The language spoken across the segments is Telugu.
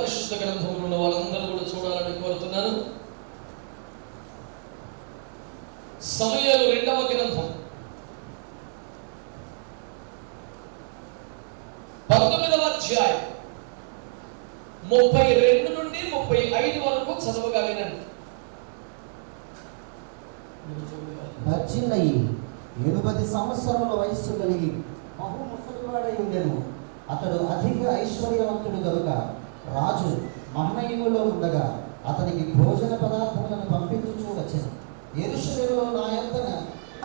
పరిశుద్ధ గ్రంథంలో ఉన్న వాళ్ళందరూ కూడా చూడాలని కోరుతున్నాను. సమూయేలు 2వ గ్రంథం 19వ అధ్యాయం 32 నుండి 35 వరకు చదవగా వినండి. బర్జిల్లయి 80 సంవత్సరముల వయస్సు కలిగి బహు ముసలివాడై ఉండెను. అతడు అధిక ఐశ్వర్యవంతుడు గనుక రాజు మహనయీములో ఉండగా అతనికి భోజన పదార్థములను పంపించుచూ వచ్చెను. యెరూషలేములో నా యొద్దన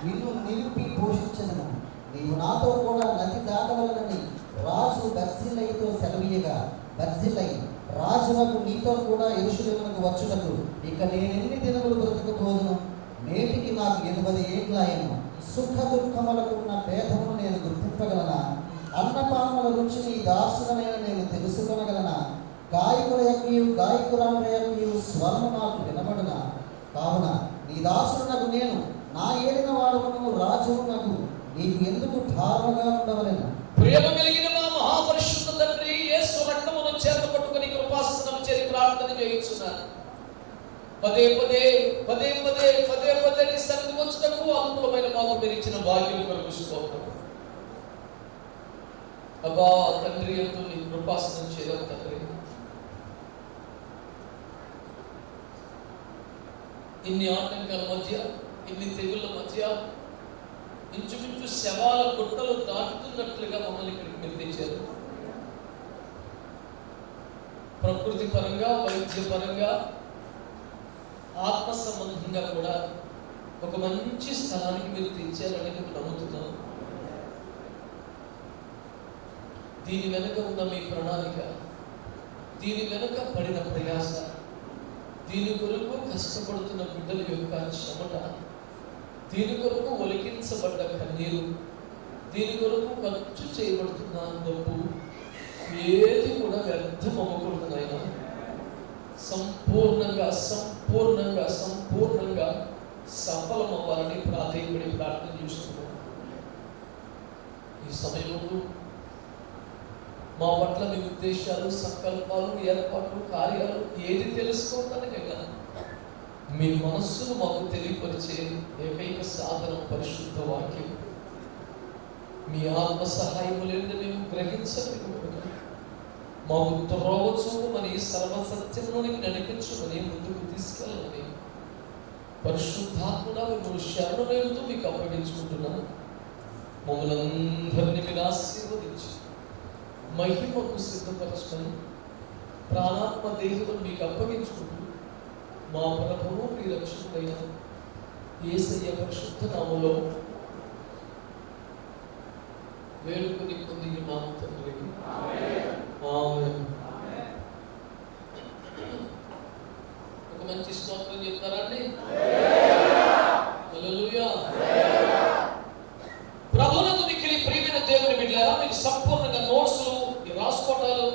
నిన్ను నిలిపి పోషించెదను, నీవు నాతో కూడా నది దాటవలనని రాజు బర్జిల్లయితో సెలవీయగా, బర్జిల్లయి రాజునకు నీతో కూడా యెరూషలేమునకు వచ్చుటకు ఇక నేనెన్ని దినములు బ్రతుకుపోదును? నేటికి నాకు 80 ఏళ్లాయను. సుఖ దుఃఖములకున్న భేదమును నేను గుర్తింపగలనా? అన్నపానముల రుచిని దాసుడనైన నేను తెలుసుకొనగలనా? గాయకుల యొక్కయు గాయకురాముల యొక్కయు స్వరము నాకు వినబడునా? కావున నీ దాసుడునకు నేను నా ఏలిన వాడవను రాజునకు నీకు ఎందుకు ధారణగా ఉండవలెను? ప్రేమ కలిగిన మా మహాపరిశుద్ధ తండ్రి, యేసు రక్తమును చేత పట్టుకుని కృపాసనం చేరి ప్రార్థన చేయించున్నాను. పదే పదే నీ సన్నిధి వచ్చుటకు అనుకూలమైన మాకు మీరు ఇచ్చిన భాగ్యం కొరకు స్తోత్రం. అబ్బా తండ్రి, ఎంతో నీ కృపాసనం చేయడం తండ్రి. ఇన్ని ఆటంకాల మధ్య, ఇన్ని తెగుళ్ళ మధ్య ఇంచుమించు శవాల గుట్టలు దాటుతున్నట్లుగా మమ్మల్ని ఇక్కడికి మీరు తెచ్చారు. ప్రకృతి పరంగా, వైద్య పరంగా, ఆత్మ సంబంధంగా కూడా ఒక మంచి స్థలానికి మీరు తెచ్చారని మేము నమ్ముతున్నాం. దీని వెనుక ఉన్న మీ ప్రణాళిక, దీని వెనుక పడిన ప్రయాస, దీని కొరకు కష్టపడుతున్న బిడ్డల యొక్క చెమట, దీని కొరకు ఒలికించబడ్డ కన్నీరు, దీని కొరకు ఖర్చు చేయబడుతున్న డబ్బు ఏది కూడా వ్యర్థం అవ్వకూడదు నాయన. సంపూర్ణంగా సఫలం అవ్వాలని ప్రాధాన్యపడి ప్రార్థన చేస్తున్నాం. ఈ సమయంలో మా పట్ల మీ ఉద్దేశాలు, సంకల్పాలు, ఏర్పాట్లు, కార్యాలు ఏది తెలుసుకోవడానికైనా మీ మనస్సును మాకు తెలియపరిచే ఏకైక సాధనం పరిశుద్ధ వాక్యం. మీ ఆత్మ సహాయము లేని మేము గ్రహించలేము. మాకు త్రోవ చూపమని, సర్వసత్యంలోనికి నడిపించుమని, ముందుకు తీసుకెళ్ళమని పరిశుద్ధాత్మగా మిమ్మల్ని శరణులతో మీకు అప్పగించుకుంటున్నాను. మమ్మల్ని అందరినీ మీరు ఆశీర్వదించి మహిమకు సిద్ధపరచుకొని ప్రాణాత్మ దేహులను మీకు అప్పగించుకుంటూ మా ప్రభువు మీ రక్షకుడైన యేసయ్య పరిశుద్ధ నామములో వేడుకొని పొంది నామ తండ్రి, ఆమేన్. ఒక మంచి స్తోత్రం చెప్తారండి. హల్లెలూయా. ప్రభువునందు మిక్కిలి ప్రియమైన దేవుని బిడ్డలారా, మీకు సంపూర్ణంగా నోట్స్లు రాసుకోవటాలు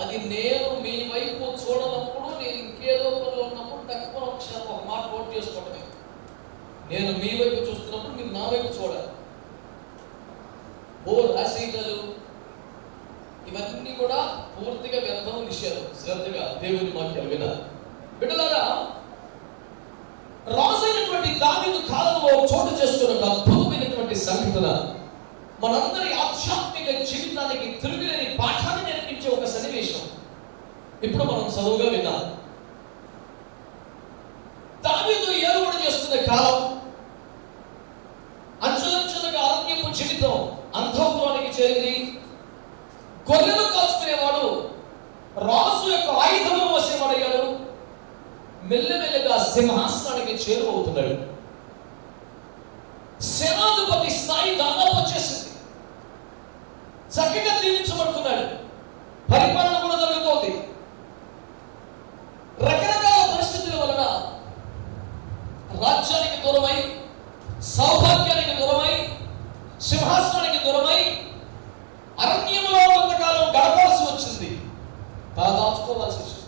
అది నేను మీ వైపు చూడనప్పుడు, నేను ఇంకేదో పనిలో ఉన్నప్పుడు తక్కువ క్షణం ఒక మాట నోట్ చేసుకోవటమే. నేను మీ వైపు చూస్తున్నప్పుడు మీరు నా వైపు చూడాలి. రాసేయటాలు ఇవన్నీ కూడా పూర్తిగా వ్యర్థం విషయాలు. శ్రద్ధగా దేవుని వాక్యాలు వినాలి. బిడ్డలారా, రాజైనటువంటి దావీదు కాలంలో చోటు చేసుకున్న ఒక అద్భుతమైనటువంటి సంఘటన మనందరి ఆధ్యాత్మిక జీవితానికి తిరుగులేని పాఠాన్ని నేర్పించే ఒక సన్నివేశం ఇప్పుడు మనం చదువుగా విన్నాం. దావీదు ఏలుబడి చేస్తున్న కాలం, అంచులంచులుగా అరణ్యపు జీవితం అంతఃపురానికి చేరింది. గొర్రెలు కాల్చుకునేవాడు రాజు యొక్క ఆయుధములు మోసేవాడయ్యాడు. మెల్లమెల్లగా సింహాసనానికి చేరువవుతున్నాడు. సేనాధిపతి స్థాయి దాదాపు వచ్చేసింది. చక్కగా దీవించబడుతున్నాడు. పరిపాలన కూడా జరుగుతోంది. రకరకాల పరిస్థితుల వలన రాజ్యానికి దూరమై, సౌభాగ్యానికి దూరమై, సింహాసనానికి దూరమై అరణ్యంలో కొంతకాలం గడపాల్సి వచ్చింది. దాచుకోవాల్సి వచ్చింది.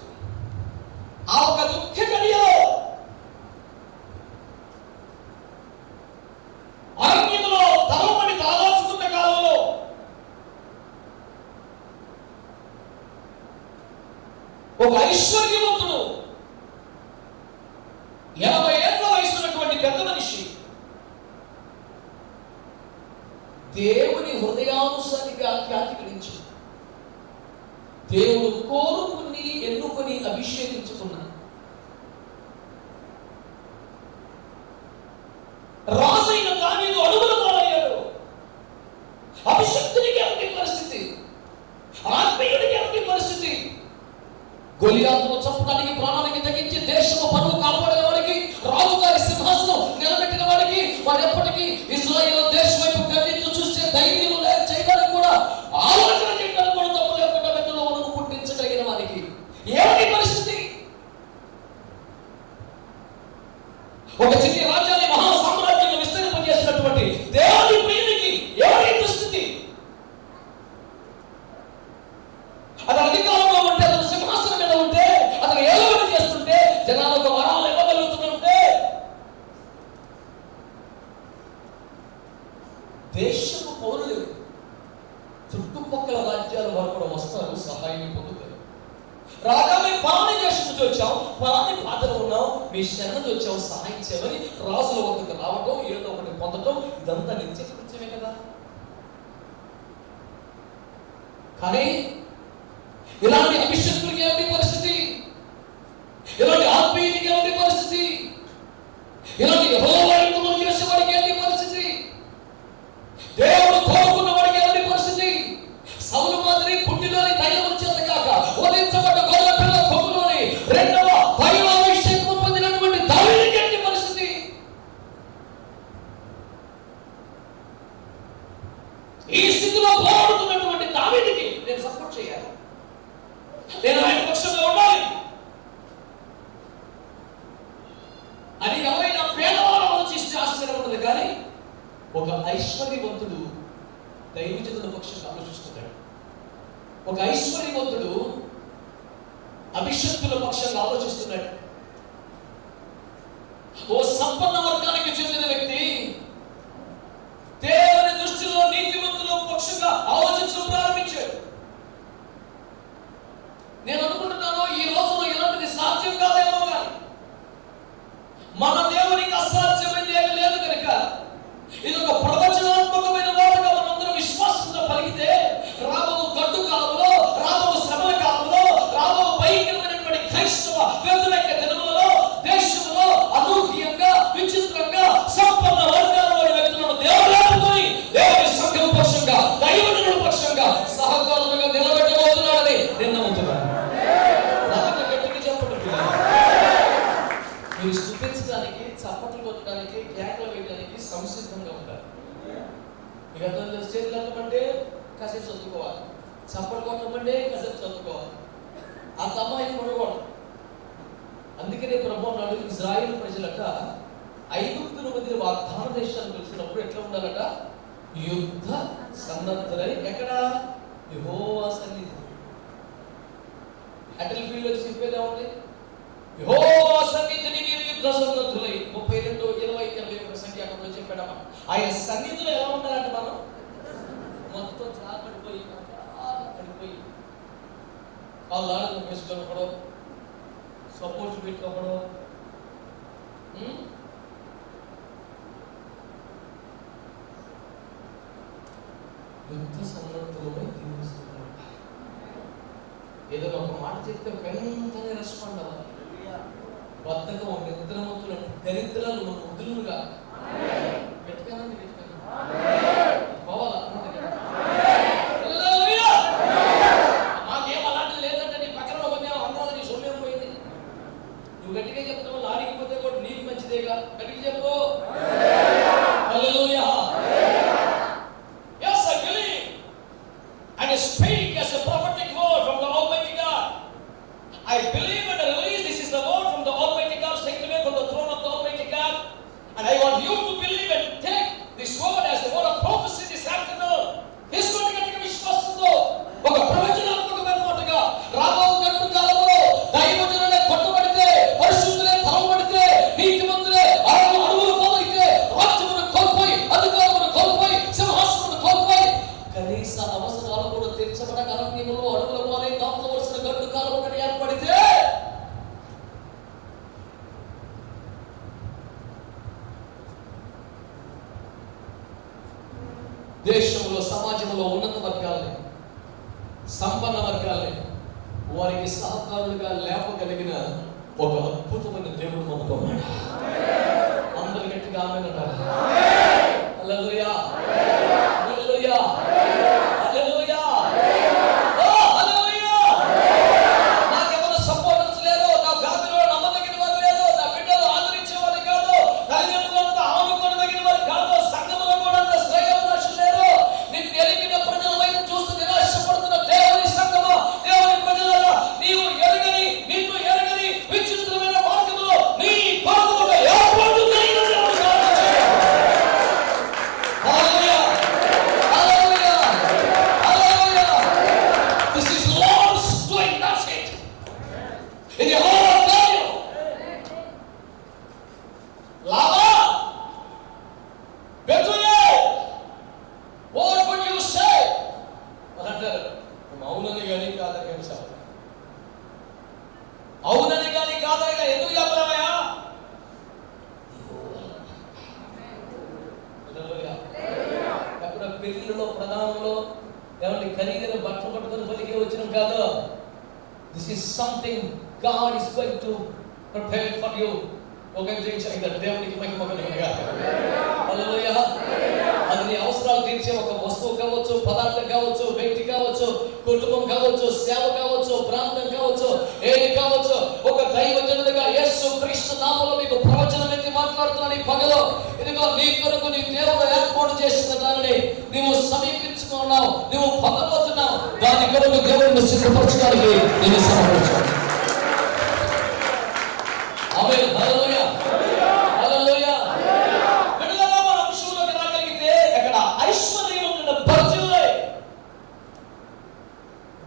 ఆ ఒక దుఃఖ గడియలో అరణ్యంలో తలమని దాచుకున్న కాలంలో ఒక ఐశ్వర్యవంతుడు, 80 ఏళ్ల వయసు ఉన్నటువంటి పెద్ద మనిషి, దేవుని హృదయానుసారిగా ఖ్యాతి గడించి దేవుడు కోరుకుని ఎన్నుకొని అభిషేకించుకున్నాడు. రాజైన దావీదు అడుగుల పాలయ్యాడు. అభిషక్తునికి ఏమిటి పరిస్థితి? ఆత్మీయుడికి ఏమిటి పరిస్థితి? గొలియాతును చంపడానికి ప్రాణానికి తగ్గించి దేశము పరువు కాపాడిన వాడికి, రాజుగారి సింహాసనం నిలబెట్టిన వాడికి, వాడు ఎప్పటికీ ఇశ్రాయేలు దేశం వైపు గర్వించి చూస్తే ధైర్యం చేయడానికి కూడా, ఆలోచన చేయడానికి కూడా తప్పు లేకుండా వెన్నులో వణుకు పుట్టించగలిగిన వారికి ఏమిటి పరిస్థితి? ఒక చిన్న రాజ్యాన్ని మహా సామ్రాజ్యంలో విస్తరింపజేసినటువంటి దేవుని ప్రియునికి ఏమిటి దుస్థితి? అతను అధికారంలో ఉంటే, అతను సింహాసనం మీద ఉంటే, అతను ఏలుబడి చేస్తుంటే, జనాలకు వరాలు ఇవ్వగలుగుతుంటే, దేశపు పౌరులు చుట్టుపక్కల రాజ్యాల వారు కూడా వస్తారు, సహాయం పొందుతారు. రాజా, మేము పలాని దేశం నుంచి వచ్చాం, పలాని బాధలో ఉన్నాం, మీ శరణ నుంచి వచ్చాం, సహాయం చేయమని రాజుల వద్దకు రావడం, ఏదో ఒకటి పొందడం, ఇదంతా నిత్యమే కదా. కానీ ఇలాంటి అభిషక్తులకి ఏమిటి పరిస్థితి? ఇలాంటి ఆత్మీయునికి ఏమిటి పరిస్థితి? ఇలాంటి యెహోవాను చేసేవాడికి ఏమిటి పరిస్థితి? దేవుడు కోరుకున్న వాడికి ఏమిటి పరిస్థితి? సౌలు మాదిరి పుట్టిలోని తైలము చేత కాక వధించబడ్డ గొర్రె పిల్ల కొమ్ములోని రెండవ దైవాభిషేకం పొందినటువంటి దావీదుకి ఏంటి పరిస్థితి? ఈ స్థితిలో పోరాడుతున్నటువంటి దావీదుకి నేను సపోర్ట్ చేయాలి, నేను ఆయన పక్షంలో ఉండాలి అని ఎవరైనా పేదవాడు ఆలోచిస్తే ఆశ్చర్యం ఉండదు. కానీ ఒక ఐశ్వర్యవంతుడు దైవజనుల పక్షంగా ఆలోచిస్తున్నాడు. ఒక ఐశ్వర్యవంతుడు అభిషక్తుల పక్షంగా ఆలోచిస్తున్నాడు. ఓ సంపన్న వర్గానికి చెందిన వ్యక్తి దేవుని దృష్టిలో నీతిమంతుల పక్షంగా ఆలోచించడం ప్రారంభించాడు. నేను అనుకుంటున్నాను, ఈ రోజులో ఇలాంటిది సాధ్యం కాదేమో, కానీ మన దేవునికి అసాధ్యమైనది ఏమీ లేదు కనుక ఇది ఒక ప్రవచనాత్మకమైన వాడుగా మనందరం విశ్వాసంతో పలికితే రాబో గడ్డు కాలంలో, రాబో శ్రమల కాలంలో, రాబో భయంకరమైనటువంటి క్రైస్తవ వ్యతిరేక దినములలో దేశంలో అనూహ్యంగా, విచిత్రంగా సంపన్న వర్గాలలోని వ్యక్తులను దేవుడు ఆపుకొని దేవుని సంఘం పక్షంగా, దైవజనుల పక్షంగా సహకారులుగా నిలబెట్టబోతున్నాడని నేను నమ్ముతున్నాను. మీరు స్తుతించడానికి, చప్పట్లు కొట్టడానికి, కేకలు వేయడానికి సంసిద్ధంగా ఉంటారు. మీకు అర్థం స్టేజ్లు అన్నమంటే కాసేపు చదువుకోవాలి, చప్పట్లు కొట్టమంటే కాసేపు చదువుకోవాలి, అంత అమ్మాయి కొనకూడదు. అందుకనే ప్రభు అన్నాడు, ఇజ్రాయేల్ ప్రజలట ఐగుప్తును వదిలి వాగ్దాన దేశాన్ని పిలిచినప్పుడు ఎట్లా ఉండాలట? యుద్ధ సన్నద్ధులై, ఎక్కడ? యెహోవా సన్నిధి. అటల్ ఫీల్డ్ వచ్చి చెప్పేదా ఉంది? యెహోవా సన్నిధిని మీరు యుద్ధ సన్నద్ధులై. 32, 20, 21 సంఖ్యాకంలో చెప్పాడమ్మా. ఆయన సన్నిధిలో ఎలా ఉండాలంటే మనం మొత్తం చాపడిపోయి వాళ్ళు వేసుకోవడం, సపోర్ట్ పెట్టుకోవడం, యుద్ధ సన్నద్ధులై జీవిస్తున్నాం. ఏదైనా ఒక మాట చెప్తే వెంటనే రెస్పాండ్ అవ్వాలి. బద్ధకం, నిద్రమత్తులు, దరిద్రాలు మన వదులుగా వెతకాలని పోవాలా? నాకేం అలాంటిది లేదంటే నీ పక్కన ఒకనే అన్నాడు, నీ సొమ్మేం పోయింది. నువ్వు గట్టిగా చెప్తావు, లాడిగిపోతే కూడా నీకు మంచిదేగా, గట్టిగా చెప్పు. హల్లెలూయా. Yes, I believe and I speak as a prophetic word from the Almighty God. I believe and I release this is the word from the Almighty God, taken away from the throne of the Almighty God, and I want you to believe and దేశంలో సమాజంలో ఉన్నత వర్గాలని, సంపన్న వర్గాలని వారికి సహకారులుగా లేపగలిగిన ఒక అద్భుతమైన దేవుడు మనకు ఉన్నాడు. అందరి గట్టిగా ఆమేన్ అంటారా? హల్లెలూయా, హల్లెలూయా, హల్లెలూయా. ఓ హల్లెలూయా. నాకెవరు సపోర్టర్స్ లేరు, నా ఫ్యామిలీలో నమ్మదగిన వారు లేరు, నా బిడ్డలు ఆదరించే వారు కాదు, తల్లిదండ్రులంతా ఆనుకోదగిన వారు కాదు, సంఘంలో కూడా అంత శ్రేయోభిలాషులు లేరు. నిన్ను ఎరిగిన ప్రజల వైపు చూస్తూ నిరాశపడుతున్న దేవుని సంఘమా, దేవుని ప్రజలారా, నీవు ఎరగని, నిన్ను ఎరగని విచిత్రమైన మార్గంలో నీ కొరకు ఒక ఏర్పాటు కలిగిన దేవుడు కావచ్చు. హల్లెలూయా, హల్లెలూయా, హల్లెలూయా. This is Lord's doing, that's it. In your whole value. Lava, Bethuel, what would you say? అంటారు, అవునని కానీ కాదని కానీ చెప్పాలి. అవునని కానీ కాదని ఎందుకు చెప్పలేమయ్యా? అక్కడ పెళ్లిలో ప్రధానంలో ఏమంటే ఖరీదైన బట్టలు పట్టుకొని పలికే వచ్చిన కాదు. This is something God is going to prepare for you. ఒక చేయించాక దేవునికి మహిమ కలుగునుగా. హల్లెలూయా. అది నీ అవసరాలు తీర్చే ఒక వస్తువు కావచ్చు, పదార్థం కావచ్చు, వ్యక్తి కావచ్చు, కుటుంబం కావచ్చు, సేవ కావచ్చు, ప్రాంతం కావచ్చు, ఏది కావచ్చు. ఒక దైవజనుడిగా యేసు క్రీస్తు నామములో మీకు ప్రవచనం ఎత్తి మాట్లాడుతున్నాను ఈ పగలో. ఇదిగో నీ కొరకు నీ దేవుడు ఏర్పాటు చేసిన దానిని నీవు సమీపించుకున్నావు, నువ్వు పొందబోతున్నావు. దాని కొరకు దేవుడిని సిద్ధపరచడానికి నేను సమర్పించాను. ఆమేన్. హల్లెలూయా, హల్లెలూయా. విడుదల మన అంశంలోకి రాగలిగితే అక్కడ ఐశ్వర్యవంతుడు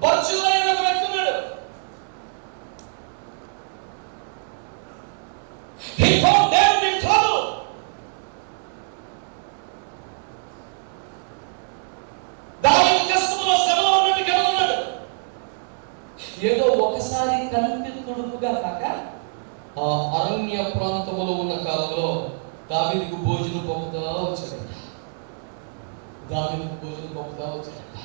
బర్జిల్లై అనే ఒక వ్యక్తి ఉన్నాడు. He found David in trouble. దావీదు కష్టంలో శ్రమలో ఉన్నట్టు కనుగొన్నాడు. ఏదో ఒకసారి కంటి తుడుపుగా కాక ఆ అరణ్య ప్రాంతంలో ఉన్న కాలంలో దావీదుకు భోజనం పంపుతా వచ్చాడంట. దావీదుకు భోజనం పంపుతా వచ్చాడంట.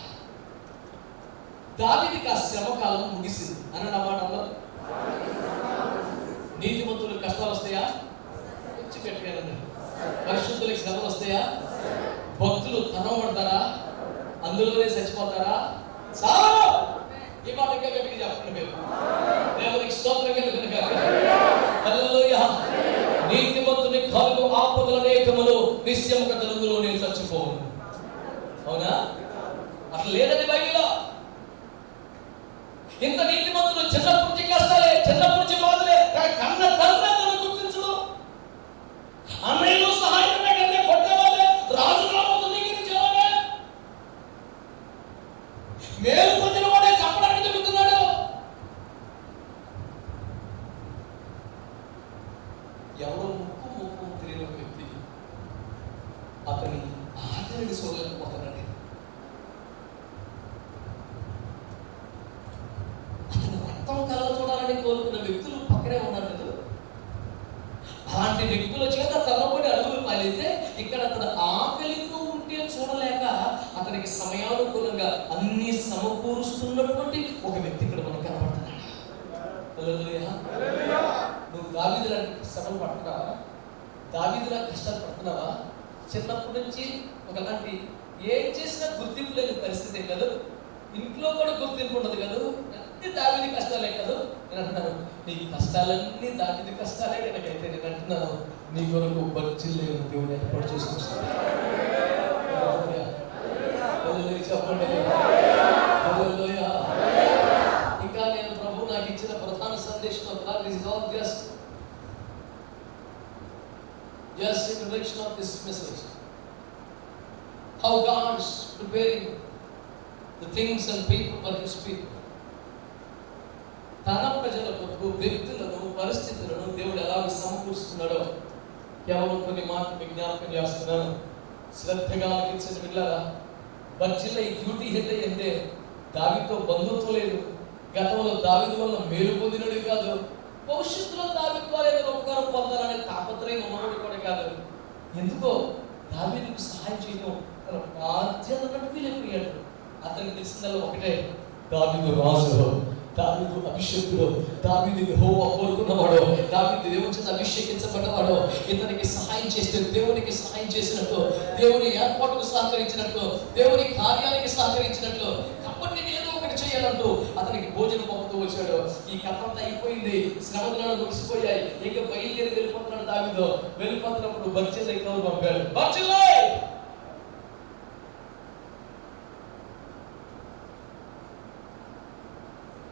దావీదుకి ఆ శ్రమకాలం ముగిసింది అని అన్నమాట. నీతిమంతులకు కష్టాలు వస్తాయా? వచ్చి గట్టిగానండి. పరిశుద్ధులకు శ్రమలు వస్తాయా? భక్తులు తనబడతారా? అందులోనే చచ్చిపోతారా? చాలు. ఈ మాట ఇంకా గట్టిగా చెప్పండి మీరు. దేవునికి స్తోత్రం కలుగునుగా. హల్లెలూయా. నీతిమంతుని కలుగు ఆపదల అనేకములు, నిశ్చయముగా తనందులో నేను చచ్చిపోను. అవునా? అట్లా లేదండి బైబిల్లో. ఇంత నీతిమంతుడు చిన్నప్పటి నుంచి కష్టాలే, చిన్నప్పటి నుంచి బాధలే, కన్న తల్లి గుర్తించదు. అన్నయ్యలు సహాయంగా కన్నా కొట్టేవాళ్ళే, రాజుగా నీకించేవాళ్ళే, మేలు పొందిన వాడే చంపడానికి చెబుతున్నాడు. ఎవరో ముక్కు తెలియని ఒక వ్యక్తి అతని ఆఖరిని చూడలేకపోతున్నాడు. అతని రక్తం కళ్ళ చూడాలని కోరుకున్న వ్యక్తులు పక్కనే ఉన్నారు కదా. అలాంటి వ్యక్తుల చేత తనబడి అడుగులు పాలితే ఇక్కడ అతను ఆకలితో ఉంటే చూడలేక అతనికి సమయానుకూలంగా అన్ని సమకూరుస్తున్నటువంటి ఒక వ్యక్తి ఇక్కడ మనకు కనబడుతున్నాడు. హల్లెలూయా. నువ్వు దావీదులా శ్రమలు పడుతున్నావా? దావీదులా కష్టాలు పడుతున్నావా? చిన్నప్పటి నుంచి ఒకలాంటి ఏం చేసినా గుర్తింపు లేని పరిస్థితి కదా, ఇంట్లో కూడా గుర్తింపు ఉండదు కదా, అన్ని దావీదు కష్టాలే కదా. నేను అంటున్నాను, నీ కష్టాలన్నీ దావీదు కష్టాలే కనుకైతే నేను అంటున్నాను, నీ కొరకు బర్జిల్లై దేవుడు ఏర్పాటు చేసుకొస్తాడు. చెప్పండి. ఇంకా నేను ప్రభు నాకు ఇచ్చిన ప్రధాన సందేశం just introduction of this message. How God is preparing the things and people for His people. తన ప్రజల కొరకు వ్యక్తులను, పరిస్థితులను దేవుడు ఎలాగ సమకూరుస్తున్నాడో కేవలం కొన్ని మాటలు విజ్ఞాపకం చేస్తున్నాను. శ్రద్ధగా ఆలకించిన పిల్లరా, బర్జిల్లై డ్యూటీ హెడ్ అయ్యిందే. దావీదుతో బంధుత్వం లేదు. గతంలో దావీదు వల్ల మేలు పొందినడు కాదు. భవిష్యత్తులో దావీదు ద్వారా ఏదైనా ఉపకారం పొందాలనే తాపత్రయం ఉన్నవాడు కూడా కాదు. ఎందుకో దావీదుకు సహాయం చేయడం తన బాధ్యత అన్నట్టు ఫీల్ అయిపోయాడు. అతనికి తెలిసిందల్లా ఒకటే, దావీదు రాజు, దావీదు అభిషేకుడు, దావీదు యెహోవా కోరుకున్నవాడు, దావీదు దేవుని చేత అభిషేకించబడ్డవాడు. ఇతనికి సహాయం చేస్తే దేవునికి సహాయం చేసినట్టు, దేవుని ఏర్పాటుకు సహకరించినట్టు, దేవుని కార్యానికి సహకరించినట్లు, కాబట్టి నేను ఏదో ఒకటి చేయాలంటూ అతనికి భోజనం పంపుతూ వచ్చాడు. ఈ కథ అంతా అయిపోయింది, శ్రమ దినాలు ముగిసిపోయాయి, ఇక బయలుదేరి వెళ్ళిపోతున్నాడు దావీదు. వెళ్ళిపోతున్నప్పుడు బర్జిల్లై కబురు పంపాడు, బర్జిల్లై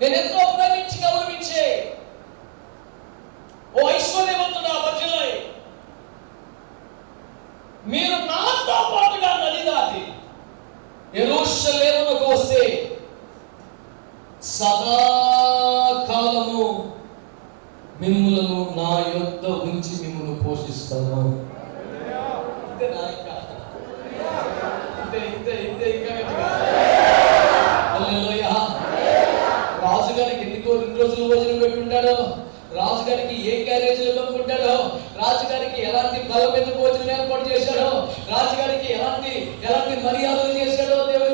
నేను ఎంతో ప్రేమించి గౌరవించే ఓ ఐశ్వర్యవంతుడా బర్జిల్లై, మీరు నాతో పాటుగా నది దాటి యెరూషలేమునకు వస్తే సదాకాలము మిమ్ములను నా యొద్ద ఉంచి మిమ్మును పోషిస్తాను. ఇంతే నా ఇంకా రాజుగారికి ఎన్నికో 2 రోజులు భోజనం పెట్టి ఉంటాడు, రాజుగారికి ఏ క్యారేజీలు పంపుకుంటాడో, రాజుగారికి ఎలాంటి బలం మీద భోజనం ఏర్పాటు చేశాడో, రాజుగారికి ఎలాంటి మర్యాదలు చేశాడో దేవుని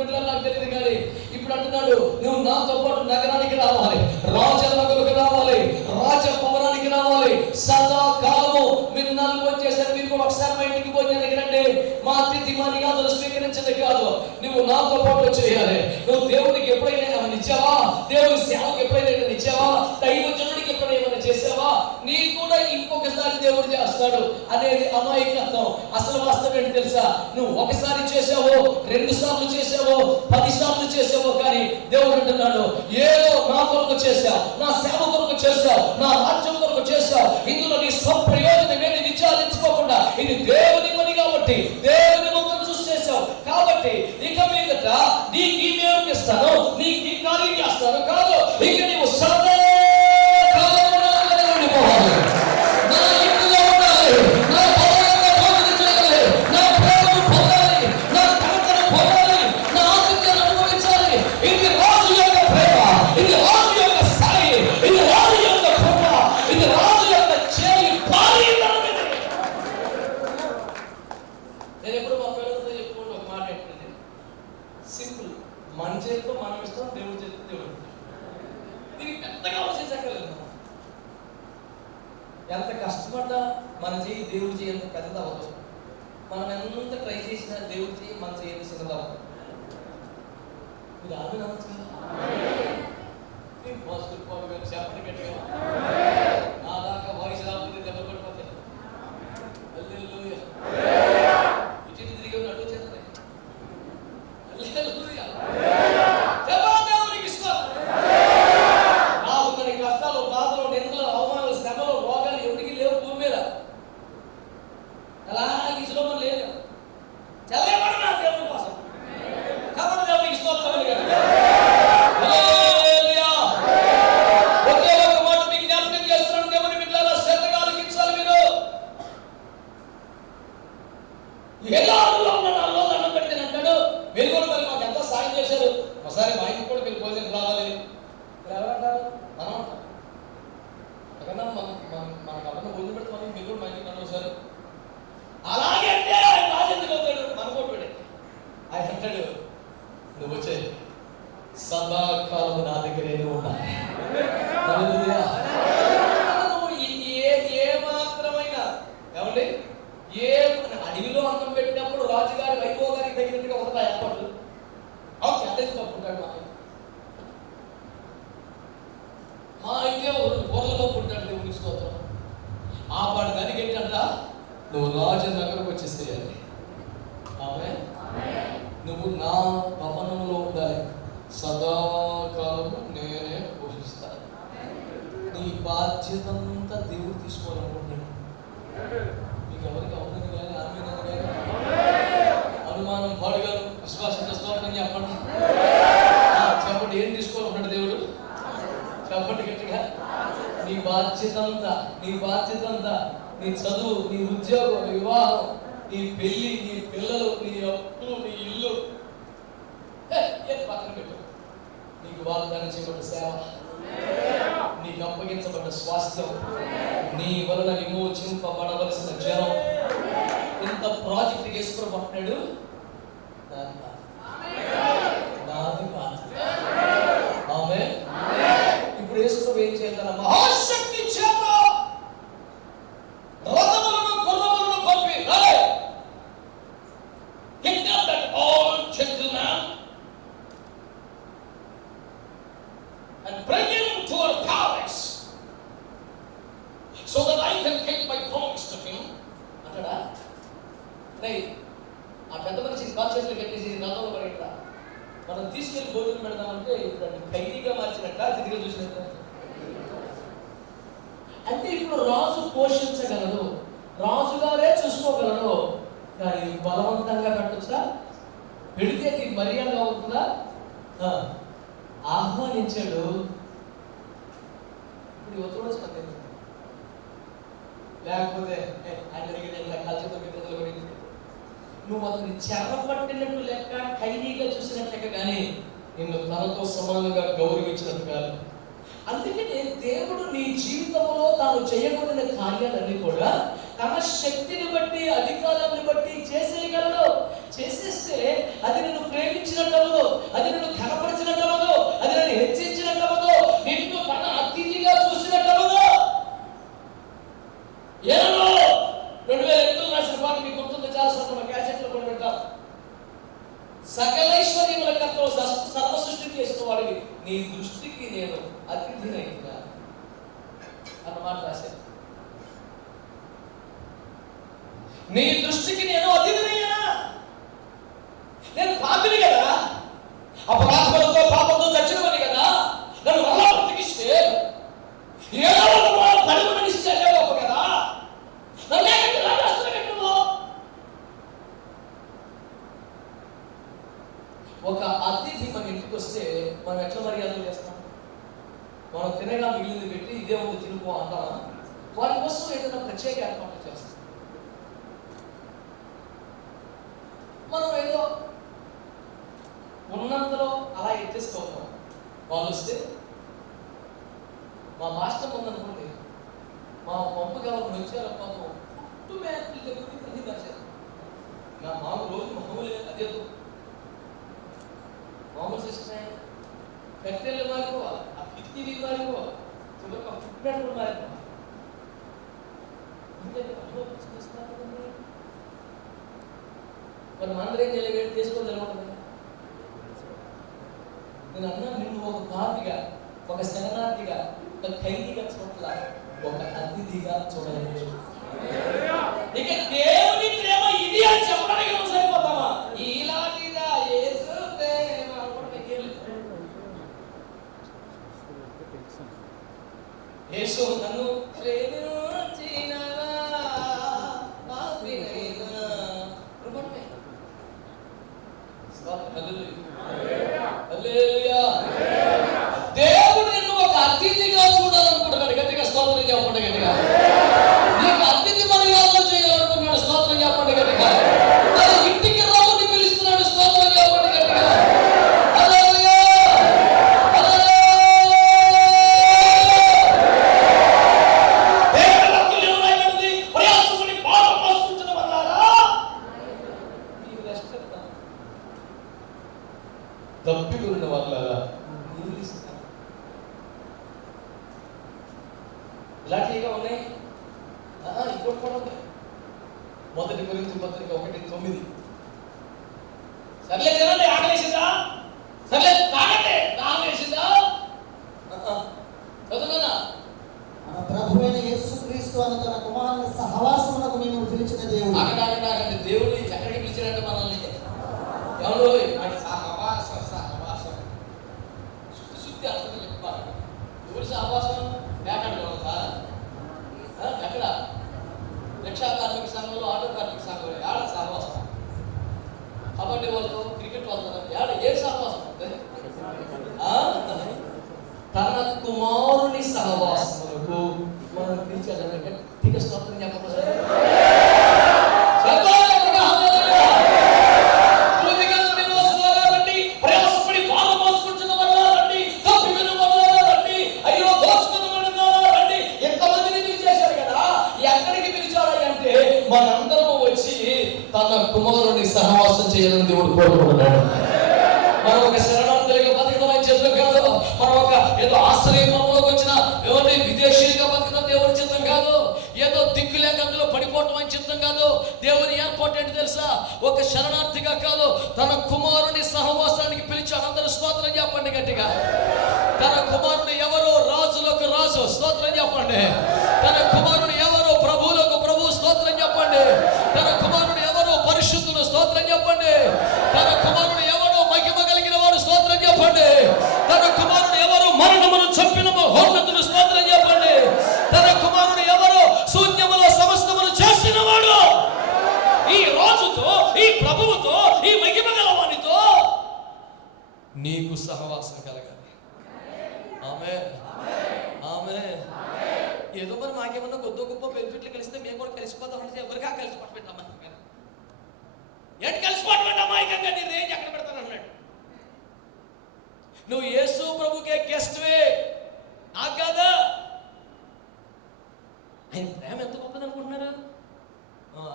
బిడ్డలు నాకు తెలియదు. కానీ ఇప్పుడు అంటున్నాడు, నువ్వు నాతో పాటు నగరానికి రావాలి, రాజనగరుకు రావాలి, రాజభవనానికి రావాలి, సదాకాలము మీరు నన్ను భోజనం చేశారు, మీరు కూడా ఒకసారి మా ఇంటికి భోజనానికి రండి. మా అతిథి మర్యాదలు స్వీకరించడం కాదు, నువ్వు నాతో పాటు చేయాలి. నువ్వు దేవునికి ఎప్పుడైనా ఏమైనా ఇచ్చావా? దేవుని సేవకు ఎప్పుడైనా ఏమైనా ఇచ్చావా? దైవజనుడికి ఎప్పుడైనా ఏమైనా చేసావా? నీ కూడా ఇంకొకసారి దేవుడు చేస్తాడు అనేది అమాయకత్వం. అసలు వాస్తవం ఏంటి తెలుసా? నువ్వు ఒకసారి చేసావో, 2 సార్లు చేసావో, 10 సార్లు చేసావో, కానీ దేవుడు అంటున్నాడు, ఏదో నా కొరకు చేశావు, నా సేవ కొరకు చేశావు, నా రాజ్యం కొరకు చేశావు, ఇందులో నీ స్వప్రయోజనం ఏది విచారించుకోకుండా ఇది దేవుని పని కాబట్టి దేవుని ముఖం చూసి చేశావు కాబట్టి ఇక మీదట నీకు ఈ మేలు ఇస్తాను, నీకు ఈ కార్యం చేస్తాను కాదు, ఇక నీవు ఎంత కష్టపడ్డా మన చేయి దేవుడి చేయి ఎంత పెద్దది అవ్వదు. మనం ఎంత ట్రై చేసినా దేవుడి చేయి మన చేయి ఎంత చిన్నది అవ్వదు. మీరు ఆమె నమ్మచ్చు కదా, చెప్పండి గట్టిగా, నా దాకా వాయిస్ రాకపోతే దెబ్బ పడిపోతాయి. ఇటు తిరిగి అడ్డు చేస్తాయి. నాకు కొన్ని కష్టాలు, బాధలు, నిందలు, అవమానాలు, శ్రమలు, రోగాలు ఎవరికి లేవు భూమి మీద. అలాగే ఇసులో లేదు. చల్లబడినా దేవుని కోసం కాబట్టి దేవునికి స్తోత్రం. ఒకే ఒక మాట మీకు జ్ఞాపకం చేస్తున్నాను, దేవుని బిడ్డలారా, శ్రద్ధగా ఆలకించాలి. మీరు ఎలాగో నాలో దండం పెడితే అంటాడు, మీరు కూడా మరి మాకు ఎంత సాయం చేశారు, ఒకసారి మా ఇంటికి కూడా మీరు భోజనం రావాలి. ఎవరంటారు? మనం అంటాం. ఎక్కడన్నా మన కన్నా భోజనం పెడితే మనం మీరు కూడా మా ఇంటికి రండి సార్. అలాగే అంటే ఆయన రాజెందుకు అవుతాడు? మన కోటి ఆయన అంటాడు, నువ్వు వచ్చే సదాకాలం నా దగ్గరే ఉండాలి. ఏ మాత్రమైనా ఏమండి, ఏ అడవిలో అన్నం పెట్టినప్పుడు రాజుగారి వైభోగానికి తగినట్టుగా ఒకటా ఏర్పాటు క్యారేజ్ పప్పుకుంటాడు. మా అయితే 2 కూరలు పప్పుకుంటాడు. దేవునికి స్తోత్రం. ఆ పాడు దానికి ఏంటంట, నువ్వు రాజు దగ్గరకు వచ్చేసేయాలి. ఆమేన్. నువ్వు నా భవనంలో ఉండాలి, సదాకాలము నేనే పోషిస్తాను. నీ బాధ్యత అంతా దేవుడు తీసుకోవాలనుకుంటాడు. మీకు ఎవరికి అవునని కానీ ఆమెనని కానీ అనుమానం పాడుగాను విశ్వాసం చేస్తామని చెప్పండి. చెప్పండి, ఏం తీసుకోవాలన్నాడు దేవుడు? చెప్పండి గట్టిగా. నీ బాధ్యత అంతా, నీ చదువు, నీ ఉద్యోగం, నీ వివాహం, నీ పెళ్లి, నీ పిల్లలు, నీ అప్పులు, నీ ఇల్లు పక్కన పెట్టు. నీకు వాగ్దానం చేయబడ్డ సేవ, నీకు అప్పగించబడ్డ స్వాస్థ్యం, నీ వలన విమోచింపబడవలసిన జనం, ఇంత ప్రాజెక్ట్ చేసుకుని పట్టినాడు. నాది కాదు. ఆమేన్. ఇప్పుడు యేసు ఏం చేయాలి? మహాశక్తి చేత రథములను గుర్రములను పంపి kidnap that old gentleman and bring him to our palace so that I can keep my promise to him. అంటాడా? ఆ పెద్ద మనిషి కాల్చేతులు కట్టేసి రథంలో పడేట మనం తీసుకెళ్లి భోజనం పెడదామంటే ఇప్పుడు ఖైదీగా మార్చినట్ట, తిరిగి చూసినట్ట. అంటే ఇప్పుడు రాజు పోషించగలడు, రాజుగారే చూసుకోగలడు, కానీ బలవంతంగా పెట్టొచ్చా? పెడితే నీకు మర్యాద అవుతుందా? ఆహ్వానించాడు. ఇప్పుడు యువతలో స్పందించాడు. లేకపోతే ఆయన కాల్చేతో నువ్వు అతని చెరపట్టినట్టు లెక్క, ఖైదీగా చూసినట్టు లెక్క, కానీ నిన్ను తనతో సమానంగా గౌరవించినట్టు కాదు. అందుకనే దేవుడు నీ జీవితంలో తాను చేయకూడని కార్యాలన్నీ కూడా తన శక్తిని బట్టి, అధికారాన్ని బట్టి చేసేయగలడు. చేసేస్తే అది నిన్ను ప్రేమించినట్టవదు, అది నిన్ను ఘనపరిచినట్టవదు, అది నిన్ను హెచ్చించినట్టవదు, నిన్ను తన అతిథిగా చూసినట్టవదు. ఏదో 2008 రాసిన పాట మీకు గుర్తుంది, చాలా సందర్భంగా క్యాసెట్లో కూడా పెట్టారు. సకలైశ్వర్యముల కర్తవు సర్వ సృష్టి చేసిన వాడివి, నీ దృష్టికి నేను అతిథినైనా అన్నమాట రాశాను. నీ దృష్టికి నేను అతిథినయ్యా. నేను పాపిని కదా, అపరాధములతో పాపంతో చచ్చినవని కదా, నన్ను మళ్ళా బ్రతికిస్తే ఏదో పడిమనిస్తే అదే గొప్ప కదా. నన్ను ఒక అతిథి మన ఇంటికి వస్తే మనం ఎట్లా మర్యాదలు చేస్తాం? మనం తినగా మిగిలింది పెట్టి ఇదే ముందు తినుకో అంటామా? వారి కోసం ఏదైనా ప్రత్యేక ఏర్పాట్లు చేస్తాం. మనం ఏదో ఉన్నంతలో అలా ఎత్తేస్తూ ఉంటాం. వాళ్ళు వస్తే మా మాస్టర్ ఉందనుకోండి, మా పంపగా వాళ్ళు వచ్చారు, పాపం పుట్టు మ్యాథ్ల దగ్గర అన్ని దాచారు. నా మాకు రోజు మామూలు అదే మామూలు సిస్టర్ కట్టెలు మారిపోవాలి, ఆ కిటికీలు మారిపోవాలి, చివరికి ఆ ఫుట్ మ్యాట్ కూడా మారిపోవాలి. మరి మందరం ఏం చేయాలి? వేడి చేసుకోవాలి అనుకుంటుంది. నేను అన్నా, నిన్ను ఒక పాపిగా, ఒక శరణార్థిగా, ఒక ఖైదీగా చూడాల, ఒక అతిథిగా చూడలేదు. ఇక దేవుని ప్రేమ ఇది అని చెప్పడానికి మనం సరిపోతామా? ఇలాంటిదా యేసు ప్రేమ అనుకోవడం. యేసు నన్ను ప్రేమించినవా పాపినైనా దేవుడు నిన్ను ఒక అతిథిగా చూడాలనుకుంటున్నాడు. గట్టిగా స్తోత్రం చెప్పండి. గట్టిగా నీకు అతిథి మర్యాదలు చేయాలనుకుంటున్నాడు. స్తోత్రం చెప్పండి. గట్టిగా తన ఇంటికి రామని పిలుస్తున్నాడు. స్తోత్రం చెప్పండి. గట్టిగా హల్లెలూయా, దేవుని వాక్యం ఏమన్నది? ప్రయాసపడి పాపం మోసుకుంటున్న వాళ్ళారా నీకు రెస్ట్ ఇస్తాను, దప్పికొన్న వాళ్ళారా నీళ్ళు ఇస్తాను. ఇలాంటివిగా ఉన్నాయి. ఇంకోటి కూడా ఉంది. 1 కొరింథీ పత్రిక 1:9. సర్లే తినండి, ఆకలేసిందా? సర్లే తాగండి, ఆకలేసిందా? చదువునా? మన ప్రభువైన యేసుక్రీస్తు అన్న తన కుమారుని సహవాసమునకు మేము పిలిచిన దేవుడు. ఆగండి. దేవుడు ఎక్కడికి పిలిచాడంటే మనల్ని ఎవరు సహవాసం శుద్ధి అర్థం చెప్పాలి. ఎవరు సహవాసం? వేటాడుకోవాలా? ఎక్కడ? రిక్షా కార్మిక సంఘంలో, ఆటో కార్మిక సంఘంలో ఆడ సహవాసం. కుమారుని సహవాసం చేయాలని దేవుడు కోరుకుంటున్నాడు. మనం ఒక శరణార్థులుగా బతకడం అని చిత్తం కాదు. మనం ఒక ఏదో ఆశ్రయపురంలోకి వచ్చిన ఎవరిని విదేశీయులుగా బతకడం దేవుడి చిత్తం కాదు. ఏదో దిక్కు లేక అందులో పడిపోవటం అని చిత్తం కాదు. దేవుని ఏర్పాటు ఏంటి తెలుసా? ఒక శరణార్థిగా కాదు, తన కుమారుని సహవాసానికి పిలిచాడు. అందరూ స్తోత్రం చెప్పండి గట్టిగా. తన కుమారుని ఎవరు? రాజులకు రాజు, స్తోత్రం చెప్పండి. తన కుమారుని ఎవరు? ప్రభువులకు ప్రభు, స్తోత్రం చెప్పండి. తన కుమారుని ఎవరు? పరిశుద్ధులు, స్తోత్రం చెప్పండి. తన కుమారుని ఎవరు? మహిమ కలిగిన వాడు, స్తోత్రం చెప్పండి. తన కుమారుని ఎవరు? మరణమును చంపిన మహోన్నతుడు, స్తోత్రం చెప్పండి. తన కుమారుని ఎవరు? శూన్యములో సమస్తమును చేసిన వాడు. ఈ రాజుతో, ఈ ప్రభువుతో, ఈ మహిమ గలవానితో నీకు సహవాసం కలగాలి. ఆమేన్, ఆమేన్. ఏదో మరి మాకేమన్నా కొద్ది గొప్ప బెనిఫిట్లు కలిస్తే మేము కూడా కలిసిపోతాం అంటే ఎవరికా కలిసిపోటు పెట్టామా? ఏంటి కలిసిపోటు పెట్టామా? ఇక నీ రేంజ్ ఎక్కడ పెడతాను అన్నాడు. నువ్వు యేసు ప్రభుకే గెస్ట్వే, నాకు కాదా? ఆయన ప్రేమ ఎంత గొప్పది అనుకుంటున్నారా?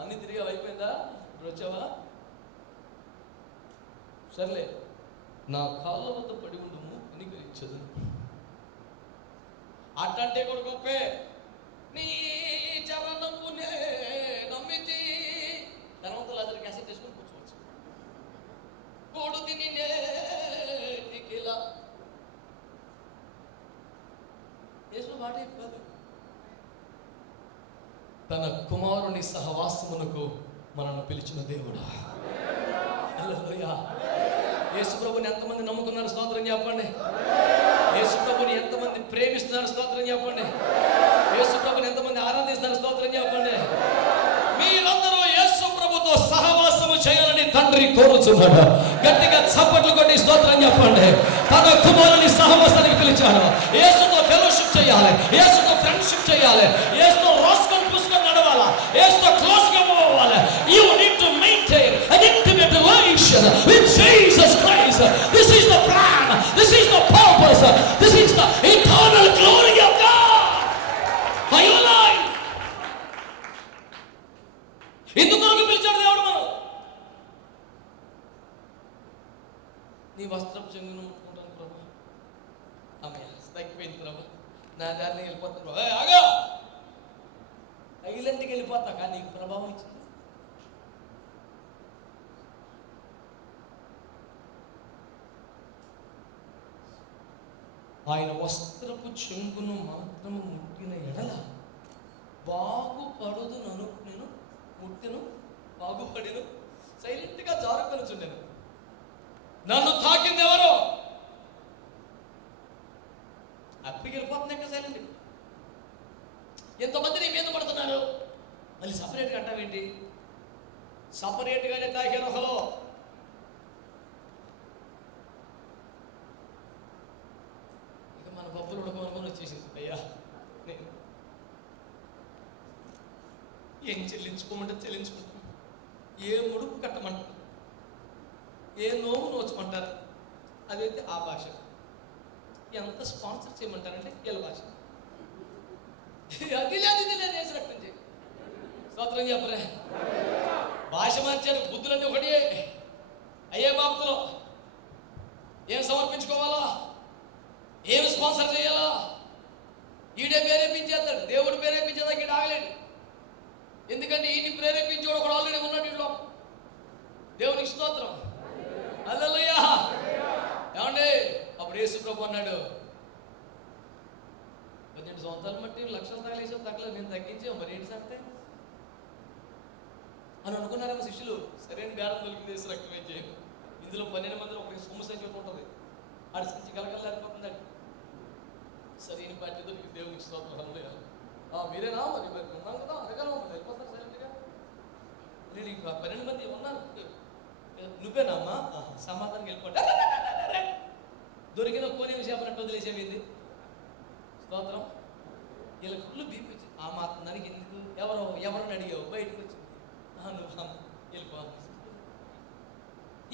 అన్ని తిరిగి అయిపోయిందా? ఇప్పుడు వచ్చావా? సర్లే, నా కాళ్ళ వద్ద పడి ఉండుము అని గ్రహించదు. అట్టంటే కూడా గొప్పే. నీ చరణమునే నమ్మితి. ధనవంతులు అందరికి క్యాసెట్ తీసుకొని కూర్చోవచ్చు. కోడు తిని నేటికిలా యేసు మాట కాదు. తన కుమారుని సహవాసమునకు మనల్ని పిలిచిన దేవుడు. హల్లెలూయా. యేసు ప్రభుని ఎంతమంది నమ్ముకున్నారు? స్తోత్రం చెప్పండి. యేసు ప్రభుని ఎంతమంది ప్రేమిస్తున్నారు? స్తోత్రం చెప్పండి. యేసు ప్రభుని ఎంతమంది ఆరాధిస్తున్నారు? స్తోత్రం చెప్పండి. మీరందరూ యేసు ప్రభుతో సహవాసము చేయాలని తండ్రి కోరుచున్నాడు. గట్టిగా చప్పట్లు కొట్టి స్తోత్రం చెప్పండి. తన కుమారుని సహవాసానికి పిలిచాడు. యేసుతో ఫెలోషిప్ చేయాలి, యేసుతో ఫ్రెండ్షిప్ చేయాలి, యేసుతో రాసుకొని పూసుకొని నడవాలి, యేసుతో క్లోజ్ గా పోవాలి. You need to maintain an intimate relation with Jesus Christ. This is the plan, this is the purpose, this is the eternal glory of God for your life. ఎందుకొరకు పిలిచాడు దేవుడు? మనం నీ వస్త్రపు చెంగును ముట్టుకుంటాను ప్రభు. అమ్మాయి తగ్గిపోయింది ప్రభు, నా దారిని వెళ్ళిపోతాను ప్రభు. ఆగా, ఐలంటికి వెళ్ళిపోతా, కానీ నీకు ప్రభావం ఇచ్చింది. ఆయన వస్త్రపు చెంగును మాత్రము ముట్టిన ఎడల బాగుపడదు నన్ను, నేను ముట్టెను బాగుపడిను, సైలెంట్గా జారుకొనుచుండెను. నన్ను తాకింది ఎవరు? అప్పటికి వెళ్ళిపోతుంది ఇంకా సైలెంట్. ఎంతమంది నీ మీద పడుతున్నారు, మళ్ళీ సపరేట్గా అంటావేంటి? సపరేట్గానే తాకారు. హలో, ఇక మన పప్పులు ఉడకమనుకొని వచ్చేసింది. అయ్యా, నేను ఏం చెల్లించుకోమంటే చెల్లించుకుంటాను, ఏ ముడుపు కట్టమంటారు, ఏ నోము నోచమంటారు, అదైతే ఆ భాష. ఎంత స్పాన్సర్ చేయమంటారంటే వీళ్ళ భాష. అది లేదు ఇది లేదు వేసి రక్తం చేయి. స్తోత్రం చెప్పరే. భాష మార్చారు. బుద్ధులన్నీ ఒకటి అయ్యే బాబులో ఏం సమర్పించుకోవాలా, ఏం స్పాన్సర్ చేయాలా, ఈడే ప్రేరేపించేస్తాడు. దేవుడు ప్రేరేపించేదాకా ఈడు ఆగలేడు. ఎందుకంటే ఈయన్ని ప్రేరేపించేవాడు ఒకడు ఆల్రెడీ ఉన్నాడు ఇంట్లో. దేవునికి స్తోత్రం. హల్లెలూయా. ఏమండి, అప్పుడు యేసు ప్రభు అన్నాడు, 12 సంవత్సరాలు బట్టి లక్షలు తగలేసావు, తగ్గలేదు, నేను తగ్గించావు, మరి ఏంటి సంగతే అని అనుకున్నారేమో శిష్యులు. సరైన బేరం దొరికింది, యేసు రక్తమే చేయను. ఇందులో 12 మందిలో ఒకరికి సొమ్ము సంఖ్య ఉంటుంది, ఆడి సంచి కలకల్లారిపోతుందండి. సరైన పార్టీ దొరికి దేవునికి స్తోత్రం. హల్లెలూయా. మీరేనా? మరి ఉన్నాం కదా, అడగలం, వెళ్ళిపోతారు సైలెంట్గా. నేను ఇంకా 12 మంది ఉన్నారు. నువ్వేనా అమ్మా? సమాధానం వెళ్ళిపోతా. దొరికిన కోనేమి చేపనట్టు వదిలేసేవింది. స్తోత్రం. ఇలా ఫుల్ బీపీ వచ్చింది. ఆ మాత్రం దానికి ఎందుకు, ఎవరిని అడిగావు, బయటకు వచ్చింది. నువ్వు వెళ్ళిపో.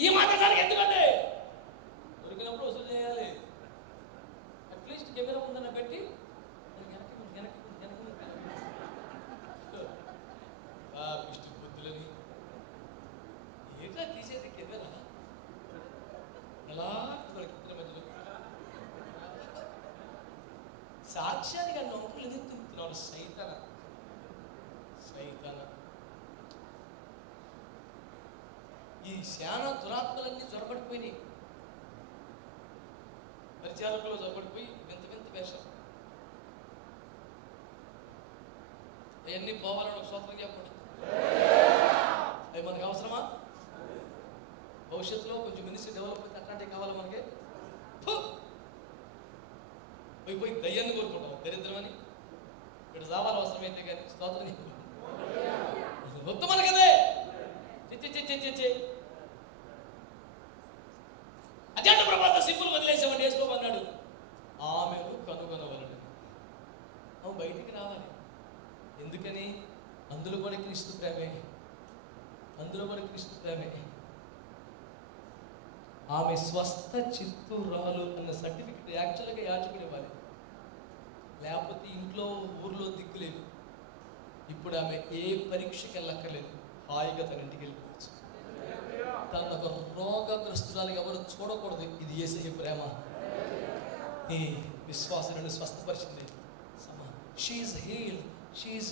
ఈ మాట దానికి ఎందుకంటే దొరికినప్పుడు వసూలు చేయాలి. అట్లీస్ట్ కెమెరా ముందన్న పెట్టి బుద్ధులని సాక్ష్యానికి ఆ నమ్మకం ఎందుకు తింటున్నాడు? సైతాన ఈ శానా దురాత్మలన్నీ జొరబడిపోయినాయి. పరిచారకులు జొరబడిపోయి వింత వేషం. అవన్నీ పోవాలని ఒక స్తోత్రం చెప్పండి. అవి మనకు అవసరమా? భవిష్యత్తులో కొంచెం మినిస్ట్రీ డెవలప్ అయితే అట్లాంటివి కావాలి మనకి. పోయి దయ్యాన్ని కోరుకుంటాం, దరిద్రమని ఇక్కడ రావాలి అవసరమైతే కానీ. స్తోత్రం వద్దు మనకదే. అజెండా ప్రభాత సింపుల్ వదిలేసామని వేసుకోమన్నాడు. ఆమెను కనుగొనవలని. అవి బయటికి రావాలి. ఎందుకని? అందులో కూడా క్రీస్తు ప్రేమే. ఆమె స్వస్థ చిత్తురాలు అన్న సర్టిఫికెట్ యాక్చువల్గా యాజకుడు ఇవ్వాలి, లేకపోతే ఇంట్లో ఊర్లో దిక్కులేదు. ఇప్పుడు ఆమె ఏ పరీక్షకి వెళ్ళక్కర్లేదు, హాయిగా తన ఇంటికి వెళ్ళిపోవచ్చు. తన ఒక రోగగ్రస్తురాలు ఎవరు చూడకూడదు. ఇది యేసయ్య ప్రేమ. ఈ విశ్వాసాన్ని స్వస్థపరిచింది. షీఈస్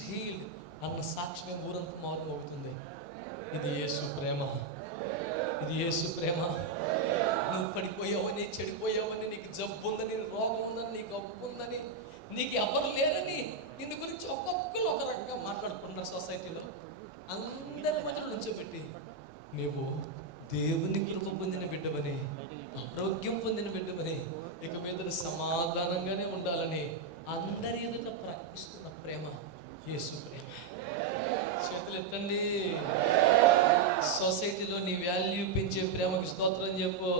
హీల్డ్ అన్న సాక్ష్యం ఊరంతా మారుమోగుతుంది. ఇది యేసు ప్రేమ. నువ్వు పడిపోయావని, చెడిపోయావని, నీకు జబ్బు ఉందని, రోగం ఉందని, నీకు అప్పు ఉందని, నీకు ఎవరు లేరని దీని గురించి ఒక్కొక్కరు ఒక రకంగా మాట్లాడుకుంటున్నారు సొసైటీలో. అందరి మధ్యలో నుంచోబెట్టి నీవు దేవుని కృప పొందిన బిడ్డవని, ఆరోగ్యం పొందిన బిడ్డవని, ఇక మీద సమాధానంగానే ఉండాలని అందరి ఎదుట ప్రకటిస్తున్న ప్రేమ యేసు ప్రేమ. చేతులు ఎత్తండి. సొసైటీలో నీ వాల్యూ పెంచే ప్రేమకి స్తోత్రం చెప్పు.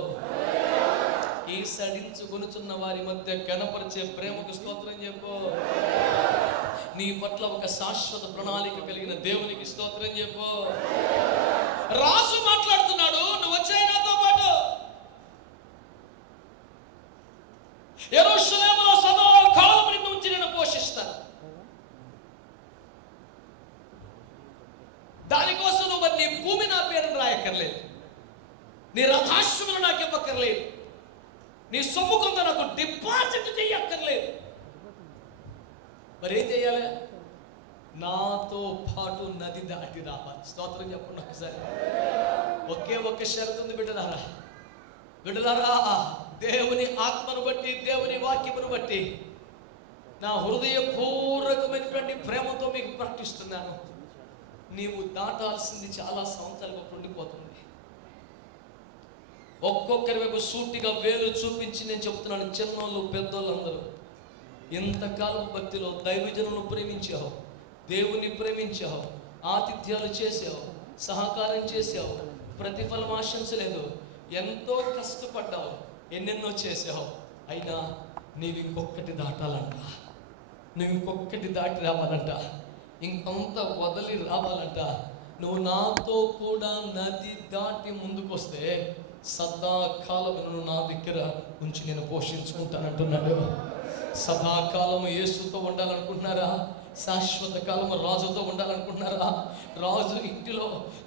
ఈ సడించుకొనుచున్న వారి మధ్య గణపరిచే ప్రేమకు స్తోత్రం చెప్పు. నీ పట్ల ఒక శాశ్వత ప్రణాళిక కలిగిన దేవునికి స్తోత్రం చెప్పు. రాజు మాట్లాడుతున్నాడు, నువ్వు వచ్చాయి నాతో పాటు. యెరూషలేములో సదాకాలం నుంచి నేను పోషిస్తాను. దానికోసం నువ్వు నీ భూమి నా పేరును రాయక్కర్లేదు, నీ రథాశ్వములు నాకు ఇవ్వక్కర్లేదు, నీ సొమ్ము కొంత నాకు డిపాజిట్ చేయక్కర్లేదు. మరేం చేయాలి? నాతో పాటు నది దాటి రావాలి. స్తోత్రం చెప్పండి ఒకసారి. ఒక్క షరతు ఉంది బిడ్డలారా, దేవుని ఆత్మను బట్టి, దేవుని వాక్యమును బట్టి నా హృదయపూర్వకమైనటువంటి ప్రేమతో మీకు ప్రకటిస్తున్నాను. నీవు దాటాల్సింది చాలా సంవత్సరాలుగా ఉండిపోతుంది. ఒక్కొక్కరి వైపు సూటిగా వేలు చూపించి నేను చెప్తున్నాను, చిన్నోళ్ళు పెద్దోళ్ళు అందరూ ఇంతకాలం భక్తిలో దైవజనులను ప్రేమించావు, దేవుని ప్రేమించావు, ఆతిథ్యాలు చేసావు, సహకారం చేసావు, ప్రతిఫలం ఆశించలేదు, ఎంతో కష్టపడ్డావు, ఎన్నెన్నో చేసావు. అయినా నీవు ఇంకొకటి దాటాలంట, నువ్వు ఇంకొకటి దాటి రావాలంట, ఇంకొంత వదిలి రావాలంట. నువ్వు నాతో కూడా నది దాటి ముందుకొస్తే సదాకాలం నువ్వు నా దగ్గర ఉంచి నేను పోషించుకుంటానంటున్నాడు. సదాకాలము యేసుతో ఉండాలనుకుంటున్నారా? శాశ్వత కాలము రాజుతో ఉండాలనుకుంటున్నారా? రాజు ఇంటిలో,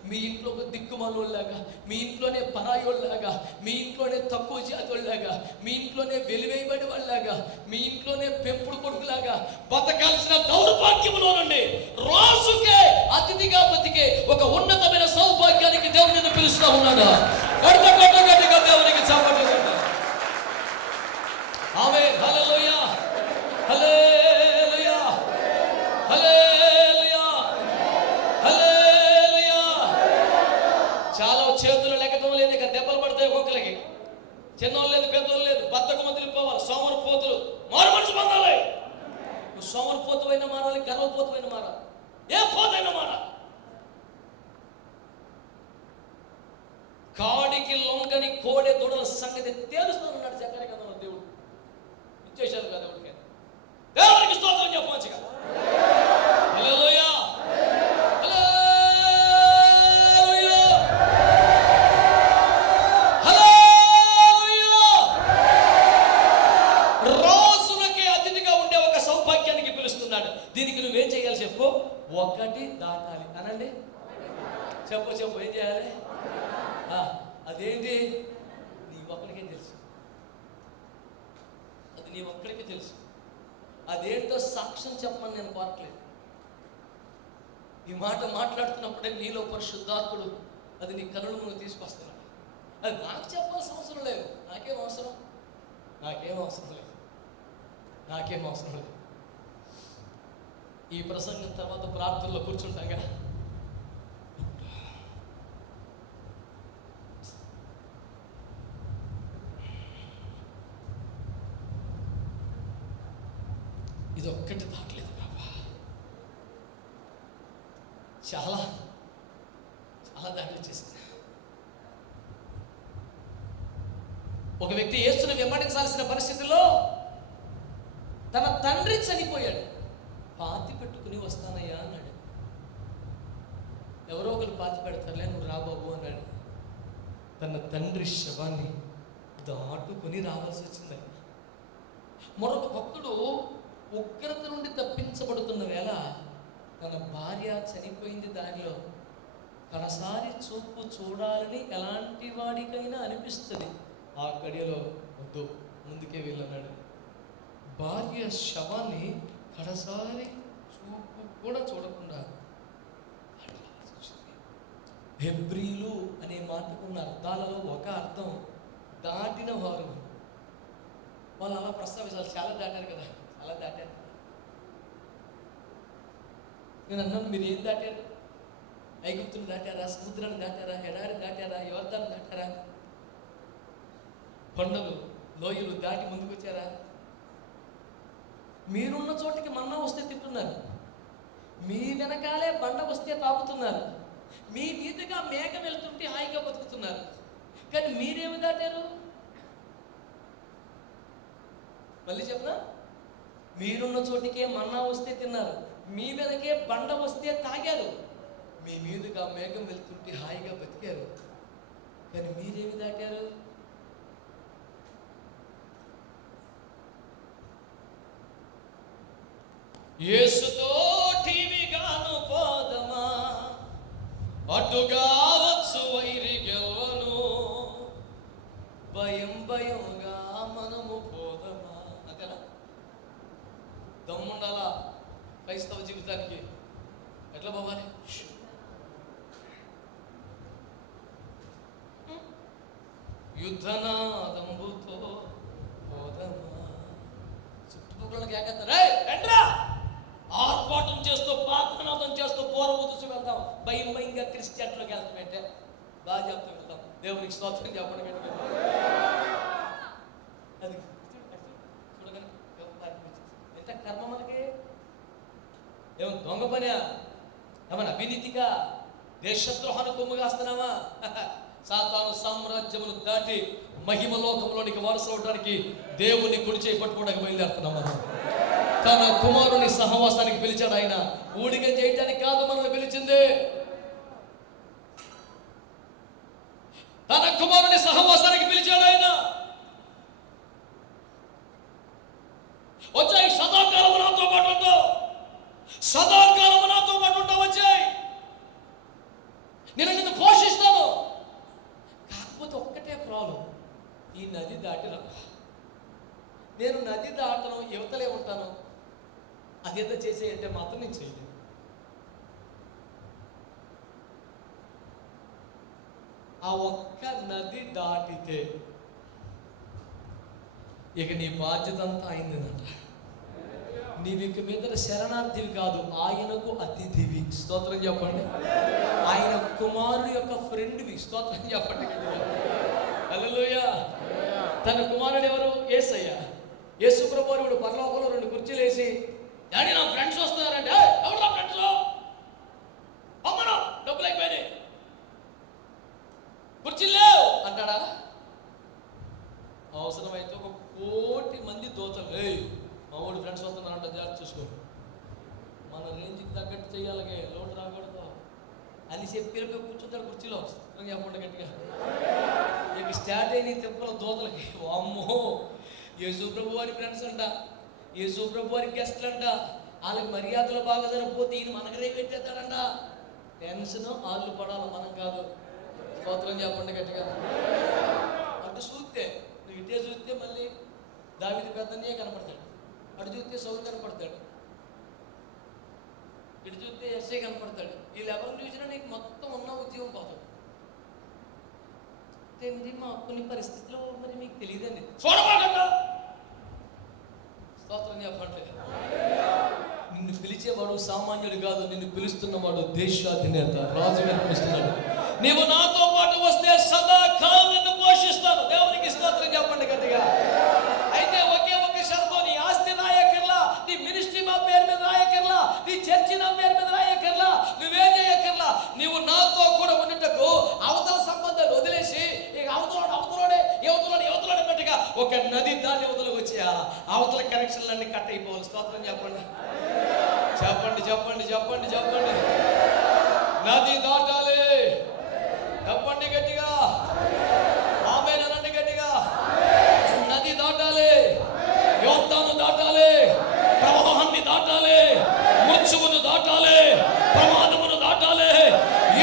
మీ ఇంట్లో దిక్కుమాలోళ్ళలాగా, మీ ఇంట్లోనే పరాయోళ్ళలాగా, మీ ఇంట్లోనే తక్కువ జాతోళ్ళలాగా, మీ ఇంట్లోనే వెలివేయబడి వాళ్ళలాగా, మీ ఇంట్లోనే పెంపుడు కొడుకులాగా బతకాల్సిన దౌర్భాగ్యములో నుండి రాజుకే అతిథిగా బతికే ఒక ఉన్నతమైన సౌభాగ్యానికి దేవుడిని పిలుస్తూ ఉన్నాడు. గట్టిగా దేవునికి చప్పట్లు కొట్టు. ఆమేన్. హల్లెలూయా, హల్లెలూయా, హల్లెలూయా, హల్లెలూయా. చాలా చేతులు లెక్కటం లేదు, ఇక దెబ్బలు పడతాయి ఒక్కొక్కరికి. చిన్నోళ్ళు లేదు, పెద్దోళ్ళు లేదు, బద్దకు మందులు పోవాలి, సోమరిపోతులు మారు మనిషి పొందాలి. నువ్వు సోమరిపోతువైనా మారాలి, గర్వపోతువైనా మారాలి, ఏ పోతైనా మారాలి. కాడికి లొంగని కోడె దొడల సంగతి తేలుస్తానన్నాడు జకర్యా కథలో దేవుడు. ఇచ్చేశాడు కదా దేవుడికి. దేవునికి స్తోత్రం చెప్పు మంచిగా. హల్లెలూయా, హల్లెలూయా, హల్లెలూయా. రాజులకే అతిథిగా ఉండే ఒక సౌభాగ్యానికి పిలుస్తున్నాడు. దీనికి నువ్వేం చేయాలి చెప్పు? ఒకటి దాటాలి అనండి. చెప్పు ఏం చేయాలి? అదేంటి? నీ ఒక్కడికే తెలుసు, అది నీ ఒక్కడికే తెలుసు. అదేంటో సాక్ష్యం చెప్పమని నేను కోరట్లేదు. ఈ మాట మాట్లాడుతున్నప్పుడే నీలో పరిశుద్ధాత్ముడు అది నీ కనుల ముందు తీసుకొస్తున్నాడు. అది నాకు చెప్పాల్సిన అవసరం లేదు. నాకేం అవసరం లేదు. ఈ ప్రసంగం తర్వాత ప్రార్థనలో కూర్చుంటాం కదా, ఇది ఒక్కటి దాటలేదు బాబా, చాలా దాడి వచ్చేసింది. ఒక వ్యక్తి యేసుని వెంబడించాల్సిన పరిస్థితుల్లో తన తండ్రి చనిపోయాడు. పాతి పెట్టుకుని వస్తానయ్యా అన్నాడు. ఎవరో ఒకరు పాతి పెడతారులే, నువ్వు రా బాబు అన్నాడు. తన తండ్రి శవాన్ని దాటుకుని రావాల్సి వచ్చింది. మరొక భక్తుడు ఉగ్రత నుండి తప్పించబడుతున్న వేళ తన భార్య చనిపోయింది, దానిలో కడసారి చూపు చూడాలని ఎలాంటి వాడికైనా అనిపిస్తుంది. ఆ గడియలో వద్దు, ముందుకే వెళ్ళన్నాడు. భార్య శవాన్ని కడసారి చూపు కూడా చూడకుండా హెబ్రీలు అనే మాటకున్న అర్థాలలో ఒక అర్థం దాటిన వారు. వాళ్ళు అలా ప్రస్తావించాలి, చాలా దాటారు కదా, చాలా దాటారు. నేను అన్నాను, మీరు ఏం దాటారు? ఐగుప్తులు దాటారా, సముద్రాన్ని దాటారా, ఎడారి దాటారా, యోర్దాను దాటారా, కొండలు లోయలు దాటి ముందుకు వచ్చారా? మీరున్న చోటికి మన్నా వస్తే తింటున్నారు, మీ వెనకాలే బండ వస్తే తాగుతున్నారు, మీ మీదుగా మేఘం వెళ్తుంటే హాయిగా బతుకుతున్నారు. కానీ మీరేమి దాటారు? మళ్ళీ చెప్పనా? మీరున్న చోటికే మన్నా వస్తే తిన్నారు, మీ వెనకే బండ వస్తే తాగారు, మీ మీదుగా మేఘం వెళ్తుంటే హాయిగా బతికారు. కానీ మీరేమి దాటారు? యేసుతో టీవీగాను పోదమా, అటుగా వచ్చు వైరి గెలవను, భయంగా మనము పోదమా. అంతేనా? దమ్ముండాలా క్రైస్తవ జీవితానికి? ఎట్లా పోవాలి? యుద్ధనాదంబుతో పోదమా. చుట్టుపక్కల కేకేస్తారు, రండ్రా, ఆర్పాటం చేస్తూ ప్రార్థనాదం చేస్తూ పూర్వ దృష్టి వెళ్దాం. భయంగా క్రిస్టియన్లోకి వెళ్తామంటే బాగా చెప్తూ వెళ్తాం. దేవునికి స్తోత్రం చెప్పడం పెట్టుకో. అది చూడగానే ఎంత కర్మ మనకి. ఏమన్నా దొంగ పనా? ఏమన్నా అవినీతిగా దేశద్రోహాన్ని కొమ్ముగాస్తున్నావా? సాతాను సామ్రాజ్యమును దాటి మహిమ లోకంలోనికి వారసు అవడానికి దేవుని కుడి చేయి పట్టుకోవడానికి బయలుదేరుతున్నాం. మనం తన కుమారుని సహవాసానికి పిలిచాడు. ఆయన ఊడిక చేయడానికి కాదు మనల్ని పిలిచింది, తన కుమారుని సహవాసానికి పిలిచాడు. ఆయన వచ్చాయి, సదాకాలం నాతో పాటు ఉంటావు, సదాకాలం నాతో పాటు ఉంటావు, వచ్చాయి, నేను నిన్ను పోషిస్తాను. కాకపోతే ఒక్కటే ప్రాబ్లం, ఈ నది దాటిన నేను నది దాటను, యువతలే ఉంటాను, అదేదో చేసేయంటే మాత్రం నేను చేయలేను. ఆ ఒక్క నది దాటితే ఇక నీ బాధ్యత అంతా అయిందనట. నీవు ఇక మీద శరణార్థివి కాదు, ఆయనకు అతిథివి. స్తోత్రం చెప్పండి. ఆయన కుమారుడు యొక్క ఫ్రెండ్వి. స్తోత్రం చెప్పండి. హల్లెలూయా. తన కుమారుడు ఎవరు? యేసయ్య. యేసు ప్రభువుడు పరలోకంలో 2 కుర్చీలు వేసి, డాడీ నా ఫ్రెండ్స్ వస్తున్నారంటే, ఎవరు నా ఫ్రెండ్స్? అమ్మను డబ్బులు అయిపోయినాయి, కుర్చీలు లేవు అంటాడా? అవసరమైతే 1 కోటి మంది దోతలు, మా ఊడి ఫ్రెండ్స్ వస్తున్నారంట, జాగ్రత్త చూసుకోండి, మన రేంజ్కి తగ్గట్టు చేయాలగే, లోటు రాకూడదు అని చెప్పి కూర్చుంటాడు కుర్చీలో. చెప్పండి గట్టిగా. ఇక స్టార్ట్ అయిన తిప్పల దోతలకి, అమ్మో యేసు ప్రభు వారి ఫ్రెండ్స్ అంట, యేసు ప్రభు వారి గెస్ట్లు అంట, వాళ్ళకి మర్యాదలు బాగా సరిపోతే ఈయన మనకనే పెట్టేస్తాడంట. టెన్షన్ వాళ్ళు పడాలి, మనం కాదు. స్తోత్రం చెప్పండి గట్టిగా. అటు చూస్తే నువ్వు ఇటే చూస్తే మళ్ళీ దావీదు పెద్దనే కనపడతాడు. అటు చూస్తే సౌలు కనపడతాడు, ఇటు చూస్తే ఎస్ఐ కనపడతాడు. వీళ్ళు ఎవరిని చూసినా నీకు మొత్తం ఉన్న ఉద్యోగం పోతాడు. ఏంటి మా కొన్ని పరిస్థితుల్లో మరి మీకు తెలియదండి, చూడబాకండి. స్తోత్రం చెప్పండి. నిన్ను పిలిచేవాడు సామాన్యుడు కాదు, నిన్ను పిలుస్తున్నవాడు దేశాధినేత, రాజు పిలుస్తున్నాడు. నీవు నాతో పాటు వస్తే సదాకాలం నిన్ను పోషిస్తాను. దేవునికి స్తోత్రం చెప్పండి గట్టిగా. అయితే ఒకే ఒక షరతు, నీ ఆస్తి రాయకర్లా, నీ మినిస్ట్రీ మా పేరు మీద రాయకర్లా, నీ చర్చి నా పేరు మీద రాయకర్లా, నువ్వేం చేయకర్లా. నీవు నాతో కూడా ఉన్నట్టుకు అవతల సంబంధాలు వదిలేసి ఇక అవతలోడే అన్నట్టుగా ఒక నది దాన్ని అవతలకు వచ్చేయాల. అవతల కనెక్షన్లన్నీ కట్ అయిపోవాలి. స్తోత్రం చెప్పండి చెప్పండి చెప్పండి చెప్పండి చెప్పండి. నది దాటాలి. చెప్పండి గట్టిగా, ఆమేన్ అనండి గట్టిగా. నది దాటాలి, యోర్దాను దాటాలి, ప్రవాహాన్ని దాటాలి, మృత్యువును దాటాలి, ప్రమాదమును దాటాలి,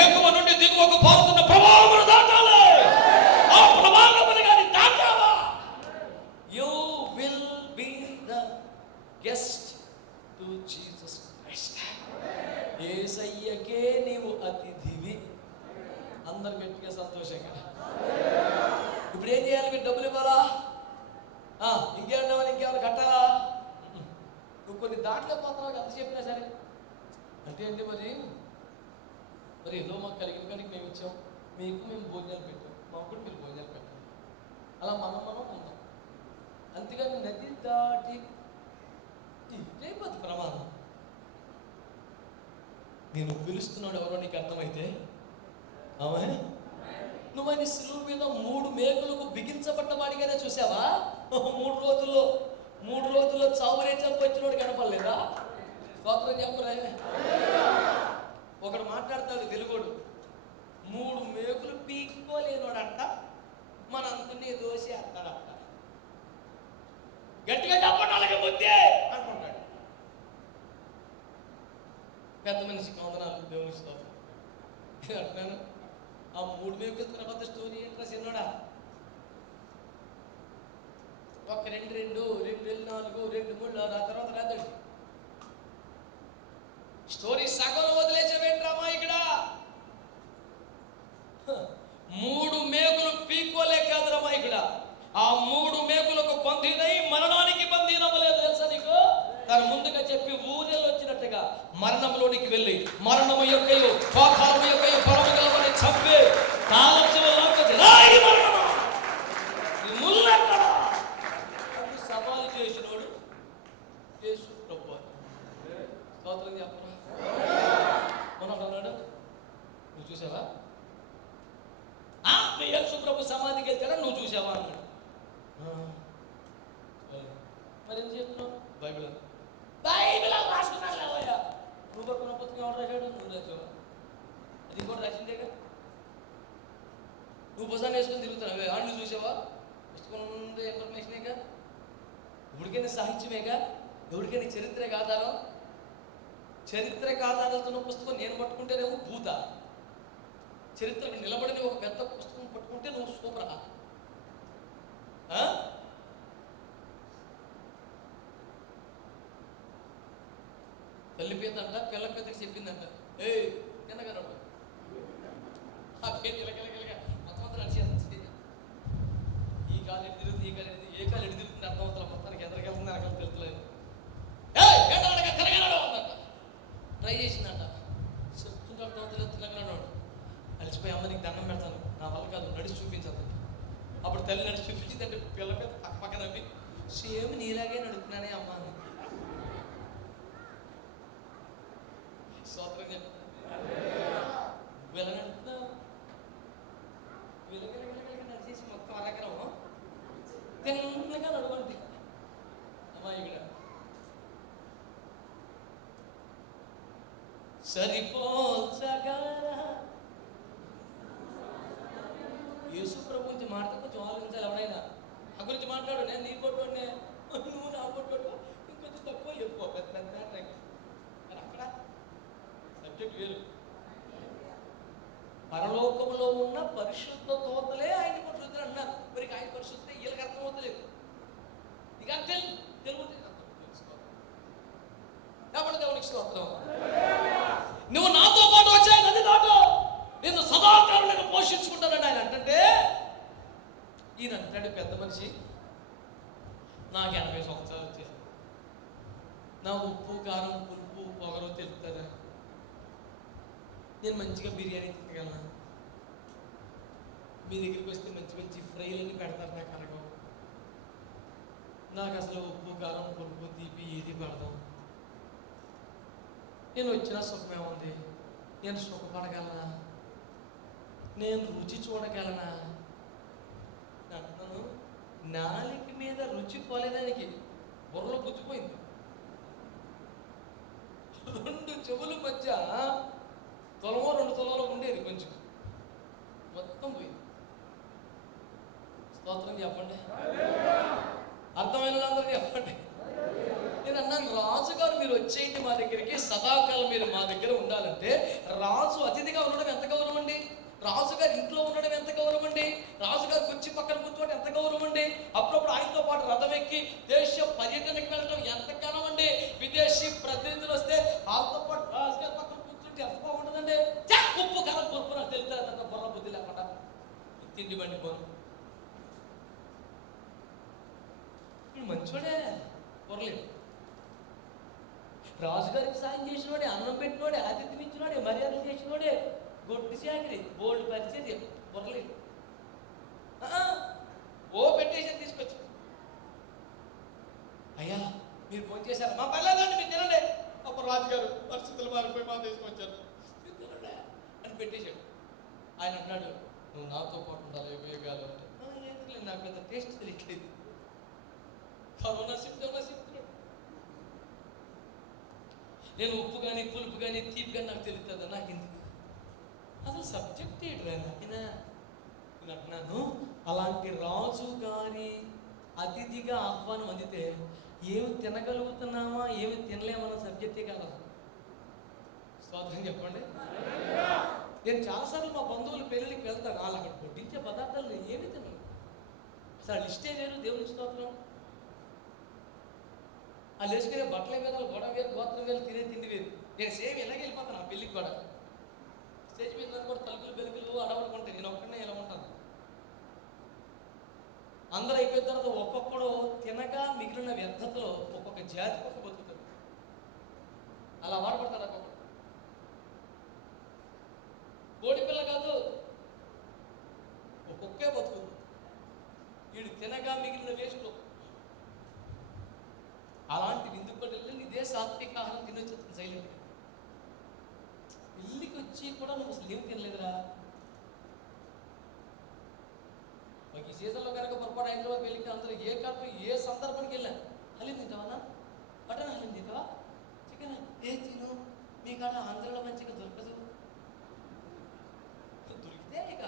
ఎగువ నుండి దిగువకు పారుతున్న ప్రవాహమును దాటాలి. ఆ ప్రవాహమును కానీ దాటావా, you will be the guest to Jesus Christ. యేసయ్యకే నీవు అతిథివి. అందరు గట్టిగా సంతోషంగా. ఇప్పుడు ఏం చేయాలి? మీరు డబ్బులు ఇవ్వాలా? ఇంకేమన్నా కట్టాలా? నువ్వు కొన్ని దాంట్లో పోతున్నావు ఎంత చెప్పినా సరే. అంటే ఏంటి మరి ఏదో మాకు కలిగిన కానీ మేము ఇచ్చాం, మీకు మేము భోజనాలు పెట్టాం, మాకు కూడా మీరు భోజనాలు పెట్టాం. అలా మనం ఉన్నాం. అంతేగాని నది దాటి రేపటి ప్రమాదం. నేను పిలుస్తున్నాడు ఎవరో నీకు అర్థమైతే, ఆమె నువ్వు ఆయన సిలువ మీద 3 మేకులకు బిగించబడ్డ వాడిగానే చూసావా? 3 రోజుల్లో చావురే చంపొచ్చినోడు కనపడలేదా? స్తోత్రం చెప్పరా. ఒకడు మాట్లాడతాడు తెలుగుడు, 3 మేకులు పీక్కోలేనోడంట మనందరినీ దోషి అంటాడంట. గట్టిగా చెప్పండి అలాగే బుద్ధి అనుకుంటాడు. పెద్ద మనిషికి వందనాలు, దేవునికి స్తోత్రం అంటున్నాను. ఆ 3 మేకులు తర్వాత స్టోరీ ఏంట్రా చిన్నోడా? ఒక 2 2 2 4 2 3 ఆ తర్వాత రాదండి. స్టోరీ సగం వదిలేసేవేంట్రామా ఇక్కడ? 3 మేకులు పీక్కోలే కాదురమ్మా ఇక్కడ. ఆ 3 మేకులకు బంధీనై మరణానికి బంధీనవ్వలేదు తెలుసా నీకు? తను ముందుగా చెప్పి ఊరెళ్ళు వచ్చినట్టుగా మరణంలోనికి వెళ్ళి మరణము యొక్కయు పాతాళము యొక్కయు పరముగాని చంపే సవాలు చేసినోడు యేసు ప్రభువు. స్తోత్రం చెప్పరా. మనం అన్నాడు, నువ్వు చూసావా? యేసు ప్రభు సమాధికి వెళ్తాడా, నువ్వు చూసావా అన్నాడు. మరి ఏం చెప్తున్నావు? బైబిల్ రాసుకున్నాను లేవయ్యా. నువ్వు పక్కన పుస్తకం ఎవరు రాశాడు? నువ్వు రాసావా? అది కూడా రాసిందేగా. నువ్వు పుస్తకాన్ని వేసుకొని తిరుగుతున్నావే, నువ్వు చూసావా? పుస్తకం ఉంది, ఇన్ఫర్మేషనేగా. ఎవరికైనా సాహిత్యమేగా, ఎవరికైనా చరిత్రకు ఆధారం. చరిత్రకు ఆధారాలతో పుస్తకం నేను పట్టుకుంటేనేమో భూత. చరిత్రకు నిలబడిన ఒక పెద్ద పుస్తకం పట్టుకుంటే నువ్వు సూపరా? తల్లి పేదంట పిల్ల పేదకి చెప్పిందంట, తినగలడు ఆ పేద కిలకిలకిలగా మొత్తం నడిచేది. ఈ కాలు ఎటు తిరుగుతుంది, ఈ కాలు ఎటు, ఏ కాలు ఎటు తిరుగుతుంది అర్థమవుతుంది. మొత్తానికి ఎదరికి వెళ్తుంది, వెనకాల తెలుస్తలేదు. తినగలడు అందంట. ట్రై చేసిందంట, చెప్తుంటే అర్థమవుతలేదు. తినగలడు. అలిసిపోయి అమ్మ నీకు దండం పెడతాను, నా వల్ల కాదు, నడిచి చూపించదు. అప్పుడు తల్లి నడిచి చూపించిందంటే పిల్ల పేద పక్క నవ్వి, సేమ్ నీలాగే నడుపుతున్నానే అమ్మ అని. స్తోత్రం చెప్పు. వెళ్ళగలుగుతున్నావు, నడిచేసి మొత్తం అరగరము తిన్నగా నడవండి అమ్మా. ఇక్కడ సరిపోల్చగలరా? యేసు ప్రభు గురించి మాట్లాడితే కొంచెం ఆలోచించాలి. ఎవడైనా నా గురించి మాట్లాడు, నేను నీ కొట్టుకోండి, నువ్వు నా కొట్టుకోడు, ఇంకొంచెం తక్కువ ఎక్కువ పెద్ద పెద్ద అక్కడ సబ్జెక్ట్ వేరు. పరలోకంలో ఉన్న పరిశుద్ధ తోతలే ఆయన పరిశుద్ధులు అన్నారు. మరి ఆయన పరిశుద్ధ వీళ్ళకి అర్థమవుతలేదు. ఇక తెలుగు దేవునికి స్తోత్రం. నువ్వు నాతో పాటు వచ్చాయి నది దాటు, నేను సదాకాలం నేను పోషించుకుంటానని ఆయన అంటే, ఈయన అంటాడు పెద్ద మనిషి, నాకు 80 సంవత్సరాలు వచ్చాయి, నా ఉప్పు కారం పులుపు పొగరు తెలుపుతుందా, నేను మంచిగా బిర్యానీ తినగలనా, మీ దగ్గరికి వస్తే మంచి మంచి ఫ్రైలన్నీ పెడతారు, నాకు అనగం, నాకు అసలు ఉప్పు కారం పులుపు తీపి ఏది పడదాం, నేను వచ్చిన సుఖమే ఉంది, నేను సుఖపడగలనా, నేను రుచి చూడగలనా అంటున్నాను. నాలిక మీద రుచి పోలేదానికి బుర్రలో గుచ్చిపోయింది. 2 చెవుల మధ్య తొలమో 2 తొలలో ఉండేది, కొంచెం మొత్తం పోయింది. స్తోత్రం చెప్పండి, అర్థమైన వాళ్ళందరూ చెప్పండి. నేను అన్నాను, రాజుగారు మీరు వచ్చేయండి మా దగ్గరికి, సదాకాలం మీరు మా దగ్గర ఉండాలంటే రాజు అతిథిగా ఉండడం ఎంత గౌరవం అండి, రాజుగారు ఇంట్లో ఉండడం ఎంత గౌరవం అండి, రాజుగారు కుర్చీ పక్కన కూర్చోవడం ఎంత గౌరవం అండి, అప్పుడప్పుడు ఆయనతో పాటు రథం ఎక్కి దేశ పర్యటనకి వెళ్ళడం ఎంత కాలం అండి, విదేశీ ప్రతినిధులు వస్తే వాళ్ళతో పాటు రాజుగారి పక్కన కూర్చుంటే ఎంత బాగుంటుందండి. ఉప్పు కాలం పొరుపు నాకు తెలుస్తుంది, బుర్ర బుద్ధి లేకుండా తిండి బండి పోను, మంచోడే పొరలేదు. రాజుగారికి సాయం చేసినోడే, అన్నం పెట్టినోడే, అతిథినిచ్చినోడే, మర్యాదలు చేసినోడే, గొడ్డు చాకరి బోల్డ్ పరిచయం పొరలేదు. ఓ పెట్టేసి తీసుకొచ్చి, అయ్యా మీరు ఫోన్ చేశారు, మా పర్లేదండి మీరు తినండి, అప్పుడు రాజుగారు పరిస్థితులు మారిపోయి మా దేశం వచ్చారు, మీరు తినండి అని పెట్టేశాడు. ఆయన అన్నాడు, నువ్వు నాతో పాటు ఉండాలి వేగాలు అంటే, ఎందుకు నాకు పెద్ద టేస్ట్ తెలియట్లేదు, కరోనా చెప్తున్నాడు, నేను ఉప్పు కానీ పులుపు కానీ తీపి కానీ నాకు తెలుస్తుందా, నాకు ఎందుకు అసలు సబ్జెక్ట్ ఏంటి నాకినా నేను అంటున్నాను. అలాంటి రాజు గారి అతిథిగా ఆహ్వానం అందితే ఏమి తినగలుగుతున్నామా ఏమి తినలేమన్న సబ్జెక్టే కదా. స్తోత్రం చెప్పండి. నేను చాలాసార్లు మా బంధువుల పెళ్ళికి వెళ్తాను, వాళ్ళు అక్కడ వడ్డించే పదార్థాలు నేను ఏమి తినను, అసలు లిస్టే వేరు, దేవునికి స్తోత్రం. వాళ్ళు వేసుకునే బట్టల మీద గొడవ వేరు, గోత్రం వేరు, తినే తిండి వేరు. నేను సేమ్ ఇలాగే వెళ్ళిపోతాను ఆ పెళ్ళికి కూడా. స్టేజ్ మీద కూడా తలుపులు బెలుగులు అడవడుకుంటాయి, నేను ఒక్కడనే ఇలా ఉంటాను. అందరూ అయిపోయిన తర్వాత ఒక్కొక్కడు తినగా మిగిలిన వ్యర్థతలో ఒక్కొక్క జాతి ఒక్క బతుకుతాడు, అలా వాడపడతాడు. ఒక్కొక్కడు కోడి పిల్ల కాదు, ఒక్కొక్కే బతుకుతుంది. వీడు తినగా మిగిలిన వేసులో అలాంటి విందుకొని వెళ్ళి ఇదే సాత్విక ఆహారం తినొచ్చు సైలెంట్గా. పెళ్ళికి వచ్చి కూడా నువ్వు అసలు ఏమి తినలేదురా. మాకు ఈ సీజన్లో కనుక పొరపాటు హైదరాబాద్ పెళ్ళికి అందరూ ఏ కడుపు ఏ సందర్భానికి వెళ్ళా, హలీం తింటావా, మటన్ హలీం తింటావా, చికెన్ ఏ తిను, మీ కాడ ఆంధ్రలో మంచిగా దొరకదు, దొరికితే ఇక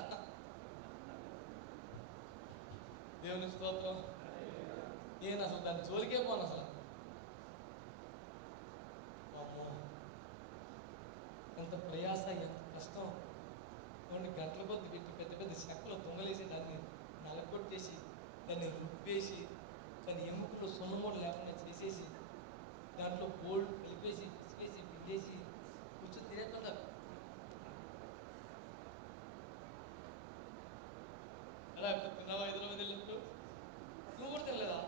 దేవుని స్తోత్రం. నేను అసలు దాన్ని జోలికే పోను అసలు. ఎంత ప్రయాస, ఎంత కష్టం. కొన్ని గంటల కొద్ది పెట్టి పెద్ద పెద్ద చెక్కలు దొంగలేసి దాన్ని నలగొట్టేసి దాన్ని రుబ్బేసి దాని ఎముకలు సున్నమూడు లేకుండా చేసేసి దాంట్లో గోల్డ్ కలిపేసి పిసికేసి పిండేసి కూర్చొని తినేస్తుంటారు. ఎలా తిన్నావా హైదరాబాద్ వెళ్ళినప్పుడు? నువ్వు కూడా తినలేదా?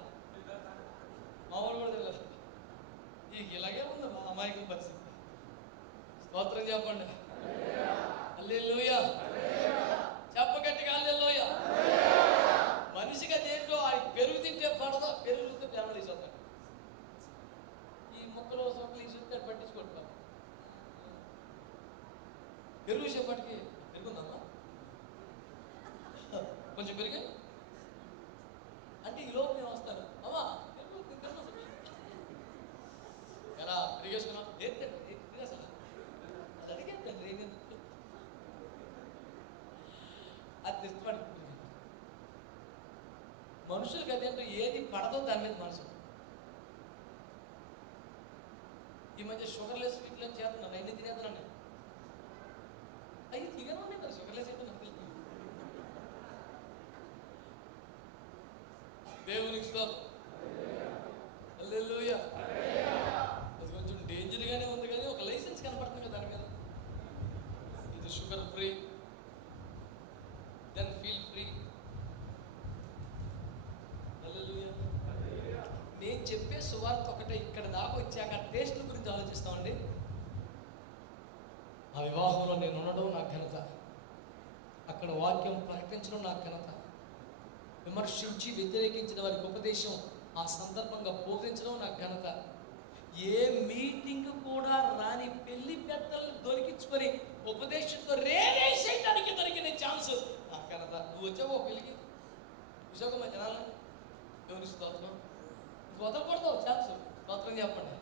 మా వాడు కూడా తినలేదు. ఇలాగే ఉంది మా అమాయకం పరిస్థితి. స్తోత్రం చెప్పండి, హల్లెలూయా చెప్ప గట్టిగా, హల్లెలూయా. మనిషిగా దేంట్లో ఆ పెరుగు తింటే పడదా, పెరుగుతో పెరగ తీసుకుంటాడు. ఈ ముక్కలు సొక్కలు ఈ చూస్తే పట్టించుకుంటాం. పెరుగు చెప్పటికి పెరుగుందమ్మా, కొంచెం పెరిగి అంటే ఈ లోపు నేను వస్తాను, అమ్మా ఎలా పెరిగేసుకున్నావు అసలు అది అడిగేది అది తెచ్చిపడి. మనుషులకి అదేంటో ఏది పడదో దాని మీద మనసు. ఈ మధ్య షుగర్లెస్ స్వీట్లు చేస్తున్నాను, అన్ని తినేస్తున్నాను. అవి తినను ఉన్నాయి కదా, షుగర్లెస్ అయితే నాకు తెలుసు. దేవునికి స్తోత్రం, హల్లెలూయా. అది కొంచెం డేంజర్గానే ఉంది చెప్పే సువార్త ఒకటే. ఇక్కడ దాకా వచ్చాక టేస్ట్ల గురించి ఆలోచిస్తామండి. ఆ వివాహంలో నేను ఉండడం నా ఘనత, అక్కడ వాక్యం ప్రకటించడం నా ఘనత, విమర్శించి వ్యతిరేకించిన వారికి ఉపదేశం ఆ సందర్భంగా బోధించడం నా ఘనత. ఏ మీటింగ్ కూడా రాని పెళ్లి పెద్దలను దొరికించుకొని ఉపదేశంతో రేవేసేయడానికి దొరికిన ఛాన్స్ నా ఘనత. నువ్వు వచ్చావు ఓ పెళ్ళికి, విశాఖ జనాలను ఎవరి స్తోత్రం వదలకూడదు ఛాన్స్. స్తోత్రం చెప్పండి,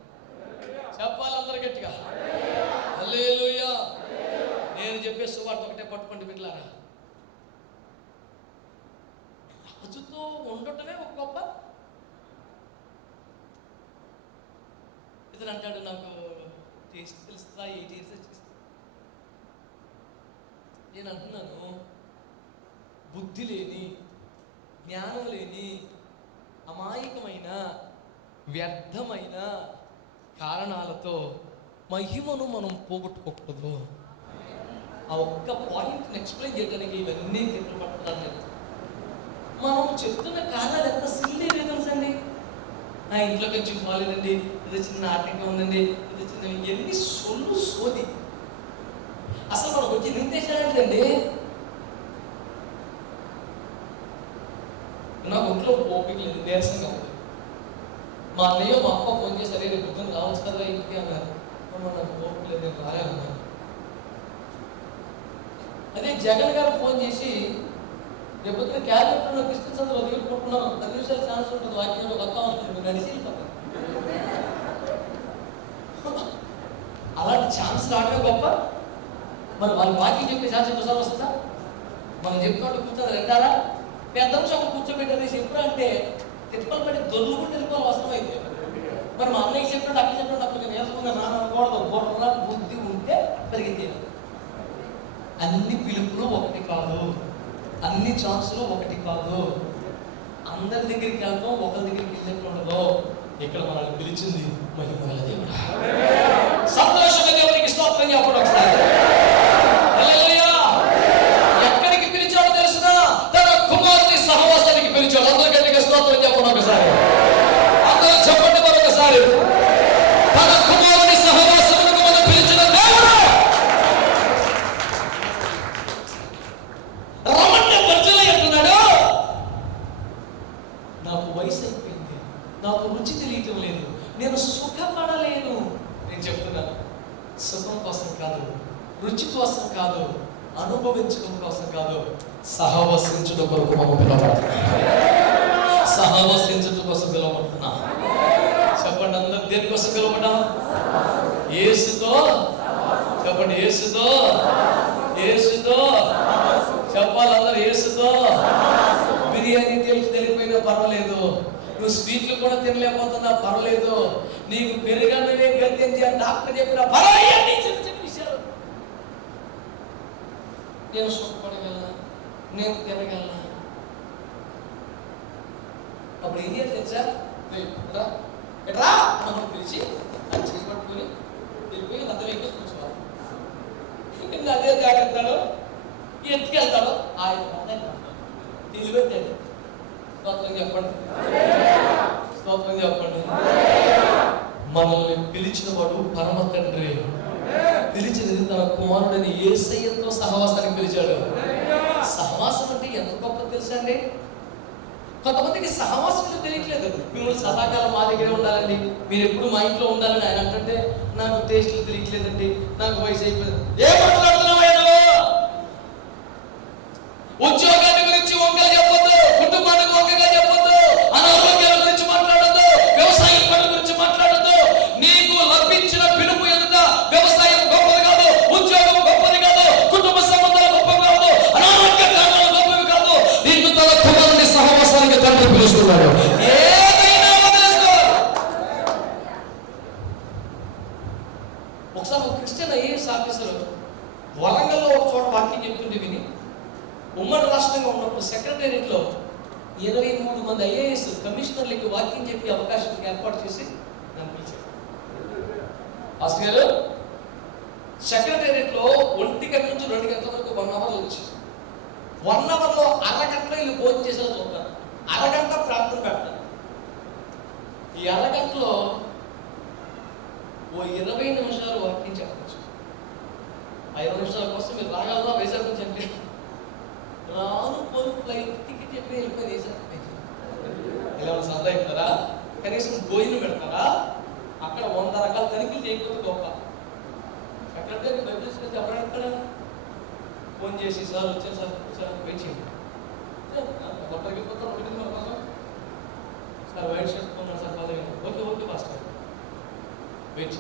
చెప్పాలి అందరు గట్టిగా హల్లెలూయా. నేను చెప్పే సువార్త ఒకటే పట్టుకోండి బిడ్డలారా. రాజుతో ఉండటమే ఒక గొప్ప. ఇతను అంటాడు నాకు టేస్ట్ తెలుస్తుందా, ఏ టేస్ట్. నేను అంటున్నాను, బుద్ధి లేని, జ్ఞానం లేని, అమాయకమైన, వ్యర్థమైన కారణాలతో మహిమను మనం పోగొట్టుకోకూడదు. ఆ ఒక్క పాయింట్ని ఎక్స్ప్లెయిన్ చేయడానికి ఇవన్నీ తిప్పలు పడుతున్నాను నేను. మనం చెప్తున్న కారణాలు ఎంత సిల్లీ రీజన్స్ అండి. నా ఇంట్లో కొంచెం బాగాలేదండి, ఇది చిన్న ఆటంకం ఉందండి, ఇది చిన్న, ఎన్ని సోది. అసలు మనకు వచ్చి నిర్దేశం ఏంటండి, నాకు ఒంట్లో ఓపిక లేదు, నీరసంగా ఉంది. మా అన్నయ్య మా అమ్మ ఫోన్ చేసి రేపు పొద్దున్న రావచ్చు కదా ఇంటికి అన్నారు. నాకు ఓపిక లేదు, నేను రాలే అన్నాను. అదే జగన్ గారు ఫోన్ చేసి రేపు పొద్దున్న క్యాబినెట్లో క్రిస్టియన్స్ అందరూ వదిలిపెట్టుకుంటున్నాను, 10 నిమిషాలు ఛాన్స్ ఉంటుంది వాక్యంలో వద్దాం అనుకుంటుంది, నడిచి వెళ్ళిపోతాను. అలాంటి ఛాన్స్ రావడమే గొప్ప. మరి వాళ్ళు వాక్యం చెప్పే ఛాన్స్ ఎప్పుడుసార్లు వస్తుందా? మనం చెప్పుకుంటూ కూర్చొని రెండారా పెద్ద నిమిషం కూర్చోబెట్టేది ఎప్పుడు అంటే తిప్పలు పడి దొర్లుకుంటూ వెళ్ళిపోవాలి అవసరం అయితే. మరి మా అన్నయ్యకి చెప్పినట్టు అక్కడ చెప్పినట్టు అప్పుడు నేర్చుకున్న రానకూడదు, బోర్డలా బుద్ధి ఉంటే పెరిగింది. అన్ని పిలుపులు ఒకటి కాదు, అన్ని ఛాన్సులు ఒకటి కాదు. అందరి దగ్గరికి వెళ్తాం, ఒకరి దగ్గరికి వెళ్ళినట్టు ఉండదు. ఇక్కడ మనల్ని పిలిచింది మహిమగల దేవుడు. సంతోషంగా దేవునికి స్తోత్రం చెప్పండి ఒకసారి. హల్లెలూయా. ఎక్కడికి పిలిచాడో తెలుసునా? తన కుమారుని సహవాసానికి పిలిచాడు. అందరూ గట్టిగా స్తోత్రం చెప్పండి ఒకసారి. అందరూ చెప్పండి మరొకసారి. తన కుమారుని సహవాసానికి మనం పిలిచిన దేవుడు. రమణ్య పరిచయం అంటున్నాడు, నాకు వయసు అయిపోయింది, నాకు రుచి తెలియటం లేదు, నేను సుఖపడలేను. నేను చెప్తున్నాను, సుఖం కోసం కాదు, రుచి కోసం కాదు, అనుభవించడం కోసం కాదు, సహవసించడం కొరకు మనం పిలవబడుతున్నా. సహవసించడం కోసం పిలవబడుతున్నా. చెప్పండి అందరూ, దేనికోసం పిలవబడ్డా? యేసుతో. చెప్పండి, యేసుతో. యేసుతో చెప్పాలి అందరూ, యేసుతో. బిర్యానీ తెలియకపోయినా పర్వాలేదు, నువ్వు స్వీట్లు కూడా తినలేకపోతున్నా పర్వాలేదు, నీకు పెరుగన్నమే గద్దించి ఆ డాక్టర్ చెప్పిన పర్వాలేదు. చిన్న చిన్న విషయాలు నేను సుఖపడగలనా, నేను తినగలనా? అప్పుడు ఏం చేయాలి తెలుసా? ఎట్రా మనం పిలిచి అది చేసి పట్టుకొని వెళ్ళిపోయి అర్థం ఎక్కువ కూర్చోవాలి. అదే జాగ్రత్తలో ఎత్తుకెళ్తాడు ఆయన తెలివెత్తాడు. స్తోత్రం చెప్పండి, స్తోత్రం చెప్పండి. మనల్ని పిలిచిన వాడు పరమ తండ్రి. పిలిచినది తన కుమారుడని యేసయ్యతో సహవాసానికి పిలిచాడు. సహవాసం అంటే ఎంత గొప్ప తెలుసా అండి? కొంతమందికి సహవాసం తెలియట్లేదు. మిమ్మల్ని సదాకాలం మా దగ్గరే ఉండాలండి, మీరు ఎప్పుడు మా ఇంట్లో ఉండాలని ఆయన అంటే, నాకు టేస్ట్లు తెలియట్లేదండి, నాకు వయసు అయిపోయింది. ఏ మాట్లాడుతున్నావు ఆయన? ఉద్యోగాన్ని గురించి వంకలు చెప్పొద్దు, కుటుంబానికి వంకగా చెప్పొద్దు, అనారోగ్యాల గురించి మాట్లాడొద్దు, వ్యవసాయం పనుల గురించి మాట్లాడొద్దు. నీకు లభించిన పిలుపు ఎదుట వ్యవసాయం గొప్పది కాదు, ఉద్యోగం గొప్పది కాదు, కుటుంబ సంబంధాలు గొప్పవి కాదు, అనారోగ్య కారణాలు గొప్పవి కాదు. నిన్ను తన కుమారుని సహవాసానికి తండ్రి పిలుస్తున్నాడు. ఏదైనా వదిలేసుకోవాలి. ఒకసారి ఒక క్రిస్టియన్ ఐఏఎస్ ఆఫీసర్ వరంగల్లో ఒక చోట వాక్యం చెప్తుంటే విని, ఉమ్మడి రాష్ట్రంగా ఉన్నప్పుడు సెక్రటేరియట్లో 23 మంది ఐఏఎస్ కమిషనర్లకి వాక్యం చెప్పే అవకాశం ఏర్పాటు చేసి నన్ను పిలిచారు. ఆస్తి గారు, సెక్రటేరియట్లో 1 గంట నుంచి 2 గంటల వరకు 1 అవర్ వచ్చి 1 అవర్లో అరగంటలో వీళ్ళు భోజనం చేసేలా చూస్తారు, అరగంట ప్రార్థన పెడతారు. ఈ అరగంటలో ఓ 20 నిమిషాలు వాక్యం చెప్పచ్చు. ఆ 20 నిమిషాల కోసం మీరు రాగలరా వైజాగ్ నుంచి అంటే రాను పోను ఫ్లైట్ టికెట్ చెప్పి వెళ్ళిపోయి వైజాగ్ ఇలా సరదా అవుతారా? కనీసం భోజనం పెడతారా? అక్కడ 100 రకాల తనిఖీలు చేయకపోతే గొప్ప. ఎక్కడంటే బైబిల్స్ ఎవరక్కడ ఫోన్ చేసి సార్ వచ్చాను సార్ సార్ వెయిట్ చేయండి తగ్గిపోతాం ఉంటుంది మన కోసం సార్ వైట్ షర్ట్ కొన్నాను సార్ పదవి ఓకే ఓకే మాస్టర్ వెయిట్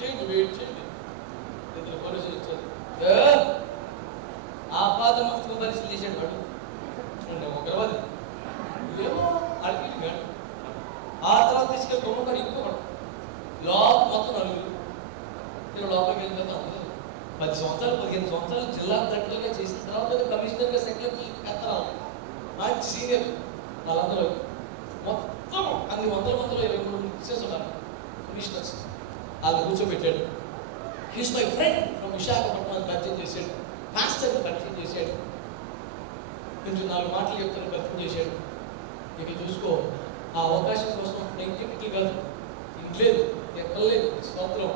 చేయండి వెయిట్ చేయండి ఇద్దరు పోలీసులు వచ్చారు. ఆ పాత మస్తు పరిస్థితి చేసాడు వాడు ఉగ్రవాది ఏమో అడిగి ఆ తర్వాత తీసుకెళ్ళి బొమ్మగాడు ఇంకోటి లోపల మొత్తం నలుగురు నేను లోపలికి వెళ్ళిపోతే అందరూ 10 సంవత్సరాలు 15 సంవత్సరాలు జిల్లా కలెక్టర్గా చేసిన తర్వాత కమిషనర్గా సెక్రటరీ ఎత్తరాలి మంచి సీనియర్ వాళ్ళందరూ మొత్తం అన్ని వందల మందిలో 23 టీచర్స్ ఉన్నారు కమిషనర్స్. వాళ్ళు కూర్చోబెట్టాడు. He's my friend from Visakhapatnam పరిచయం చేశాడు. మాస్టర్ని పరిచయం చేశాడు. కొంచెం 4 మాటలు చెప్తాను పరిచయం చేశాడు. ఇక చూసుకో ఆ అవకాశం కోసం నేను టికెట్లు కాదు ఇంట్లేదు ఎక్కలేదు స్తోత్రం.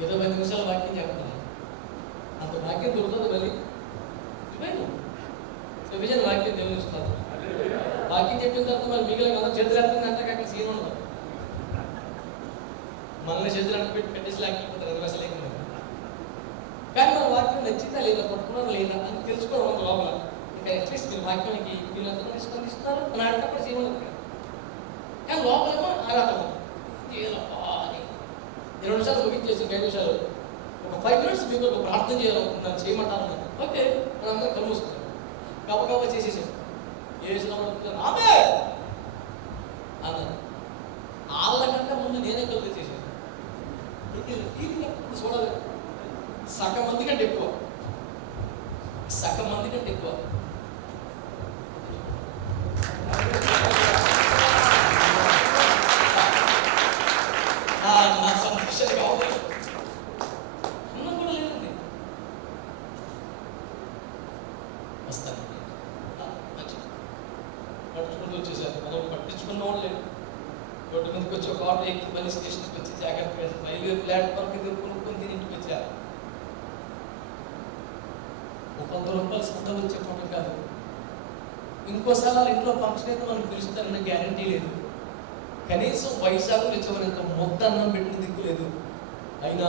20 నిమిషాల వాక్యం చెప్తాను. అంత వాక్యం దొరుకుతుంది మళ్ళీ విభజన వాక్యం దేవుని ఇస్తున్నారు. వాక్యం చెప్పిన తర్వాత మరి మిగిలిన అందరూ చేతులు ఎత్తుంది అంటే అక్కడ సీన్ ఉండదు. మనల్ని చేతులు అంటే పెట్టేసి లేకపోతారు అది అసలు లేకుండా. కానీ మన వాక్యం నచ్చిందా లేదా పట్టుకున్నారా లేదా అని తెలుసుకోవడం లోపల. ఇంకా అట్లీస్ట్ మీరు వాక్యానికి వీళ్ళందరూ స్పందిస్తున్నారు అని ఆడేటప్పుడు సీన్ ఉండదు. కానీ లోపలేమో ఆరాటం అని 20 నిమిషాలు ముగించేసి 5 నిమిషాలు ఒక 5 minutes మీకు ఒక ప్రార్థన చేయాలనుకుంటున్నాను చేయమంటాను. ఓకే మనం అందరం కళ్ళు మూసుకుంటాం. గబగబా చేసేసాను చేసినప్పుడు ఆమె అన్నారు. వాళ్ళకంటే ముందు నేనే కళ్ళు చేశాను. చూడాలి సగం మంది కంటే ఎక్కువ నా సంతోషాలు కావాలి అన్నం కూడా లేదండి. వస్తాను మంచిది పట్టుకుంటూ వచ్చేసారు. మనం పట్టించుకున్న వాళ్ళు లేదు. రోడ్డు మీదకి వచ్చి ఒక ఆటో ఎక్కి మళ్ళీ స్టేషన్కి వచ్చి జాగ్రత్తగా రైల్వే ప్లాట్ఫామ్ కింద కొనుక్కొని తిని ఇంటికి వచ్చారు. ఒక 100 రూపాయలు సంతలు వచ్చేపోవడం కాదు. ఇంకోసారి వాళ్ళ ఇంట్లో ఫంక్షన్ అయితే మనం పిలుస్తారన్న గ్యారంటీ లేదు. కనీసం వైజాగ్ వచ్చేవారింత మొత్తం అన్నం పెట్టిన దిక్కు లేదు. అయినా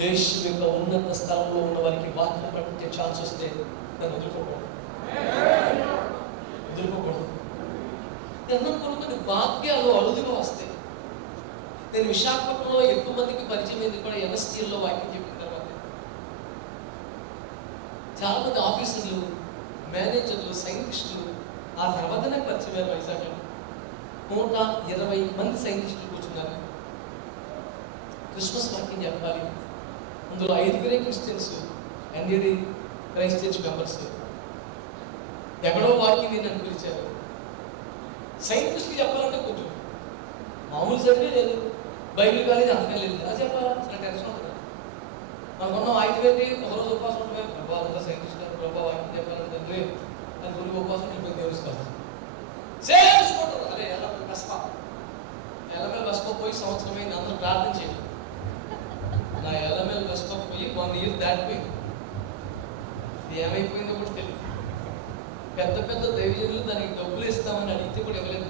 దేశం యొక్క ఉన్నత స్థలంలో ఉన్న వారికి వాక్యం పట్టించే ఛాన్స్ వస్తే దాన్ని వదులుకోకూడదు. ఎన్నో కొన్ని వాక్యాలు అరుదుగా వస్తాయి. నేను విశాఖపట్నంలో ఎక్కువ మందికి పరిచయం అయింది కూడా ఎన్ఎస్టీల్లో వాక్యం చెప్పిన తర్వాత. చాలా మంది ఆఫీసర్లు మేనేజర్లు సైంటిస్టులు ఆ తర్వాత నాకు పరిచయం వైజాగ్లో 120 మంది సైంటిస్టులు కూర్చున్నారు. క్రిస్మస్ వాక్యం చెప్పాలి. అందులో 5 Christians NDD Christ church members. ఎక్కడో వాక్యం నన్ను పిలిచారు. సైంటిస్ట్కి చెప్పాలంటే కొంచెం మామూలు చదివే లేదు. బైబిల్ కాలేజ్ అంతగా లేదు. అది చెప్పాలా చాలా టెన్షన్ ఉంటుంది. మనకున్న 5 వేలు ఒకరోజు ఉపవాసం ఉంటుంది. ప్రభావ అంతా సైంటిస్ట్ ప్రభావ వాక్యం చెప్పాలంటే లేదు అని గురువు ఉపవాసం వెళ్ళిపోయి తెలుసుకోవాలి. చేసుకుంటారు. అరే ఎలా ఎల్లమేల బస్పో పోయి సంవత్సరం అయింది. అందరూ ప్రార్థన చేయాలి. నా ఎల్లమేల బస్పో పోయి 1 year దాటిపోయింది. ఏమైపోయిందో కూడా తెలియదు. పెద్ద పెద్ద దైవజనులు దానికి డబ్బులు ఇస్తామని అడిగితే కూడా ఇవ్వలేదు.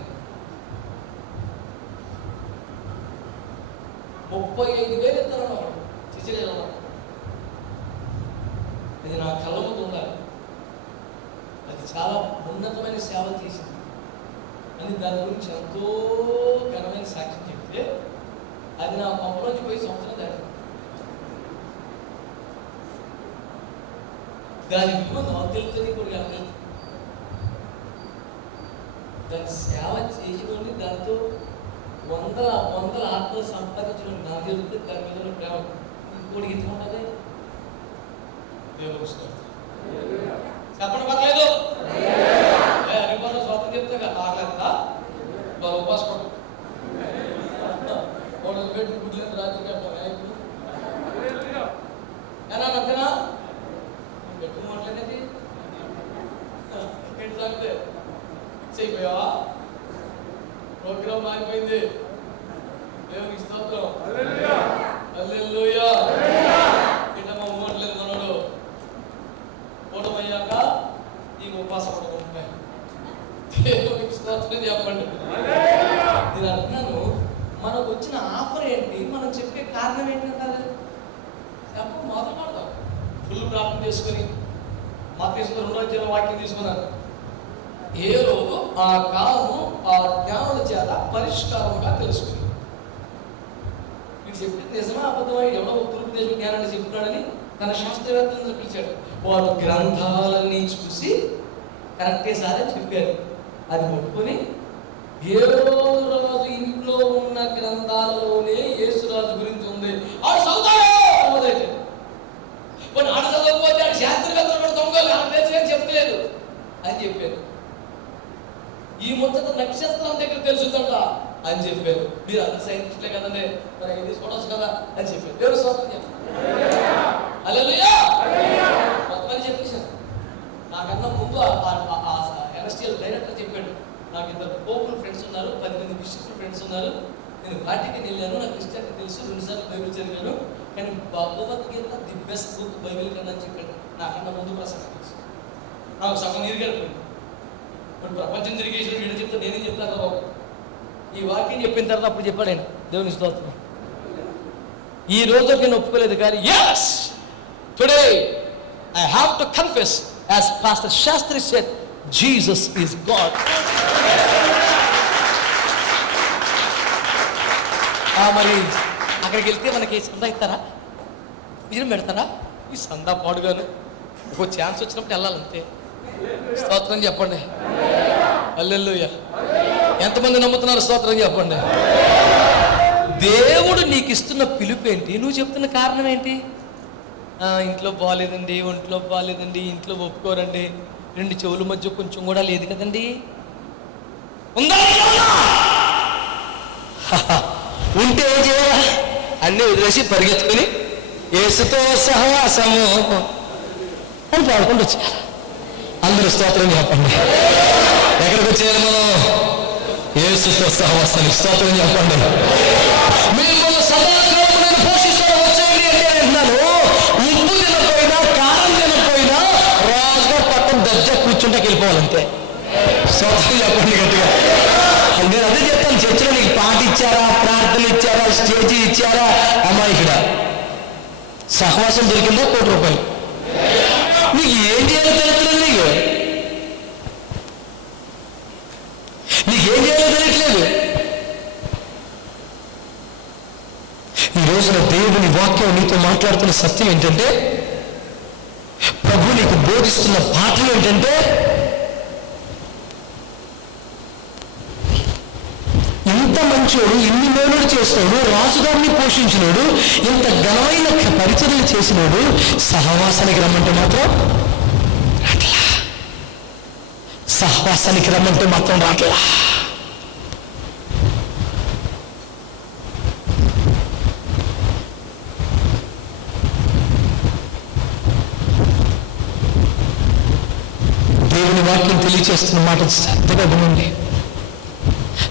35,000 ఇస్తారన్న వాడు చిచ్చిరేలో. ఇది నా కళ్ళ ముందు ఉండాలి. అది చాలా ఉన్నతమైన సేవ చేసింది అని దాని గురించి ఎంతో ఘనమైన సాక్ష్యం చెప్తే అది నా పంపలోంచి పోయి సంవత్సరం దాటి. దాని విలువ నాకు తెలుస్తుంది కూడా కాదు. దాని సేవ చేసిన దాంతో వందల ఆత్మలు సంపాదించడం నాకు తెలుస్తుంది. దాని మీద ప్రేమ ఇంకోటి ఎత్తుకుంటుంది. దేవుడు చెప్పండి పర్లేదు. అనిపన్న స్వాతం చెప్తే కదా ఆగలేదా వాళ్ళు ఉపాసం పెట్టి గుడ్లేదు రాజకీయ నాయకులు ఏనా అంతేనా ఎక్కువ మాట్లాడేది ఏంటి తాగితే చేయపోయావా ప్రోగ్రాం మారిపోయింది. దేవునికి స్తోత్రం. హల్లెలూయా. ఇటమ్మ ఊడలేదు మనోడు. ఓడమయ్యాక ఈ ఉపాసన పడుకుంటాయి. దేవునికి స్తోత్రం చెప్పండి. నేను అంటున్నాను, మనకు వచ్చిన ఆఫర్ ఏంటి, మనం చెప్పే కారణం ఏంటంటారు చెప్ప మొదలు పడదాం. ఫుల్ ప్రార్థన చేసుకొని మత్తయి 2 వాక్యం తీసుకున్నారు. ఏ రోజు ఆ కాలము ఆ జ్ఞానుల చేత పరిష్కారముగా తెలుసుకుంది. వీడు చెప్పింది నిజమా అబద్ధమా? ఎవడో ఉత్తరప్రదేశ్ జ్ఞానాన్ని చెప్తున్నాడని తన శాస్త్రవేత్తలను పిలిచాడు. వారు గ్రంథాలన్నీ చూసి కరెక్టే సార్ అని చెప్పారు. అది పట్టుకొని రాజు ఇంట్లో ఉన్న గ్రంథాలలోనే యేసురాజు గురించి ఉంది, ఆడు చదువుతాడు. కొన్ని ఆడు చదవకపోతే ఆడు శాస్త్రవేత్తలు దొంగలు అని చెప్పలేదు అని చెప్పారు. ఈ ముచ్చట నక్షత్రం దగ్గర తెలుసుదంట అని చెప్పారు. మీరు అందరు సైంటిస్టులే కదండి, మరి ఇది చూడవచ్చు కదా అని చెప్పారు. దేవుడు స్తోత్రం చెప్పండి. హల్లెలూయా. కొంతమంది చెప్పేశారు. నాకన్నా ముందు ఎన్ఎస్టీఎల్ డైరెక్టర్ చెప్పాడు, నాకు 2 పోపులు ఫ్రెండ్స్ ఉన్నారు, 10 మంది బిషప్లు ఫ్రెండ్స్ ఉన్నారు. నేను వాటికి వెళ్ళాను, నాకు క్రిస్టియానిటీ తెలుసు, 2 సార్లు బైబిల్ చదివాను, కానీ Bhagavad Gita the best book Bible కన్నా అని చెప్పాడు. నాకన్నా ముందు ప్రసంగం తెలుసు. నాకు సగం నీరుగలిపోయింది. ఇప్పుడు ప్రపంచం తిరిగేసి వీడు చెప్తే నేనేం చెప్తాను బాబు. ఈ వాక్యం చెప్పిన తర్వాత అప్పుడు చెప్పాడు ఆయన. దేవుని స్తోత్రం. ఈ రోజు నేను ఒప్పుకోలేదు, కానీ yes today I have to confess as Pastor Shastri said, Jesus is God. మరి అక్కడికి వెళ్తే మనకి సందా ఇస్తారా, బియ్యం పెడతారా? ఈ సందా పాడుగాను ఒక ఛాన్స్ వచ్చినప్పుడు వెళ్ళాలంతే. స్తోత్రం చెప్పండి. హల్లెలూయా. ఎంతమంది నమ్ముతున్నారు? స్తోత్రం చెప్పండి. దేవుడు నీకు ఇస్తున్న పిలుపు ఏంటి? నువ్వు చెప్తున్న కారణం ఏంటి? ఇంట్లో బాగాలేదండి, ఒంట్లో బాగాలేదండి, ఇంట్లో ఒప్పుకోరండి, 2 చెవుల మధ్య కొంచెం కూడా లేదు కదండి. ఉందా? ఉంటే ఏం చేయాలా? అన్నీ వదిలేసి పరిగెత్తుకుని యేసుతో సహవాసము అని పాడుకుంటూ వచ్చేయాలి. అందరూ స్తోత్రం చెప్పండి. ఎక్కడికి వచ్చేయాలి మనం? యేసుతో సహవాసానికి. స్తోత్రం చెప్పండి. మిమ్మల్ని సదాకాలం నేను పోషిస్తాను వచ్చేయండి అంటే అంటున్నాను. ఉప్పు తినపోయినా కారం తినపోయినా రాజుగా పక్కన దర్జా కూర్చుంటే వెళ్ళిపోవాలంతే. స్తోత్రం చెప్పండి గట్టిగా. నేను అదే చెప్తాను, చర్చలో నీకు పాట ఇచ్చారా, ప్రార్థన ఇచ్చారా, స్టేజీ ఇచ్చారా, అమాయకుడ సహవాసం దొరికిందా? ₹1,00,000. నీకు ఏం చేయాలో తెలియట్లేదు. నీకేం చేయాలో తెలియట్లేదు. ఈ రోజున దేవుని వాక్యం నీతో మాట్లాడుతున్న సత్యం ఏంటంటే, ప్రభు నీకు బోధిస్తున్న పాఠం ఏంటంటే, ఇంత మంచోడు, ఇన్ని మేలుడు చేసినోడు, రాజుగారిని పోషించినోడు, ఇంత ఘనమైన పరిచర్యలు చేసినోడు సహవాసానికి రమ్మంటే మాత్రం రాట్లా. సహవాసానికి రమ్మంటే మాత్రం రాట్లా. దేవుని వాక్యం తెలియచేస్తున్న మాట శ్రద్ధగా వినండి.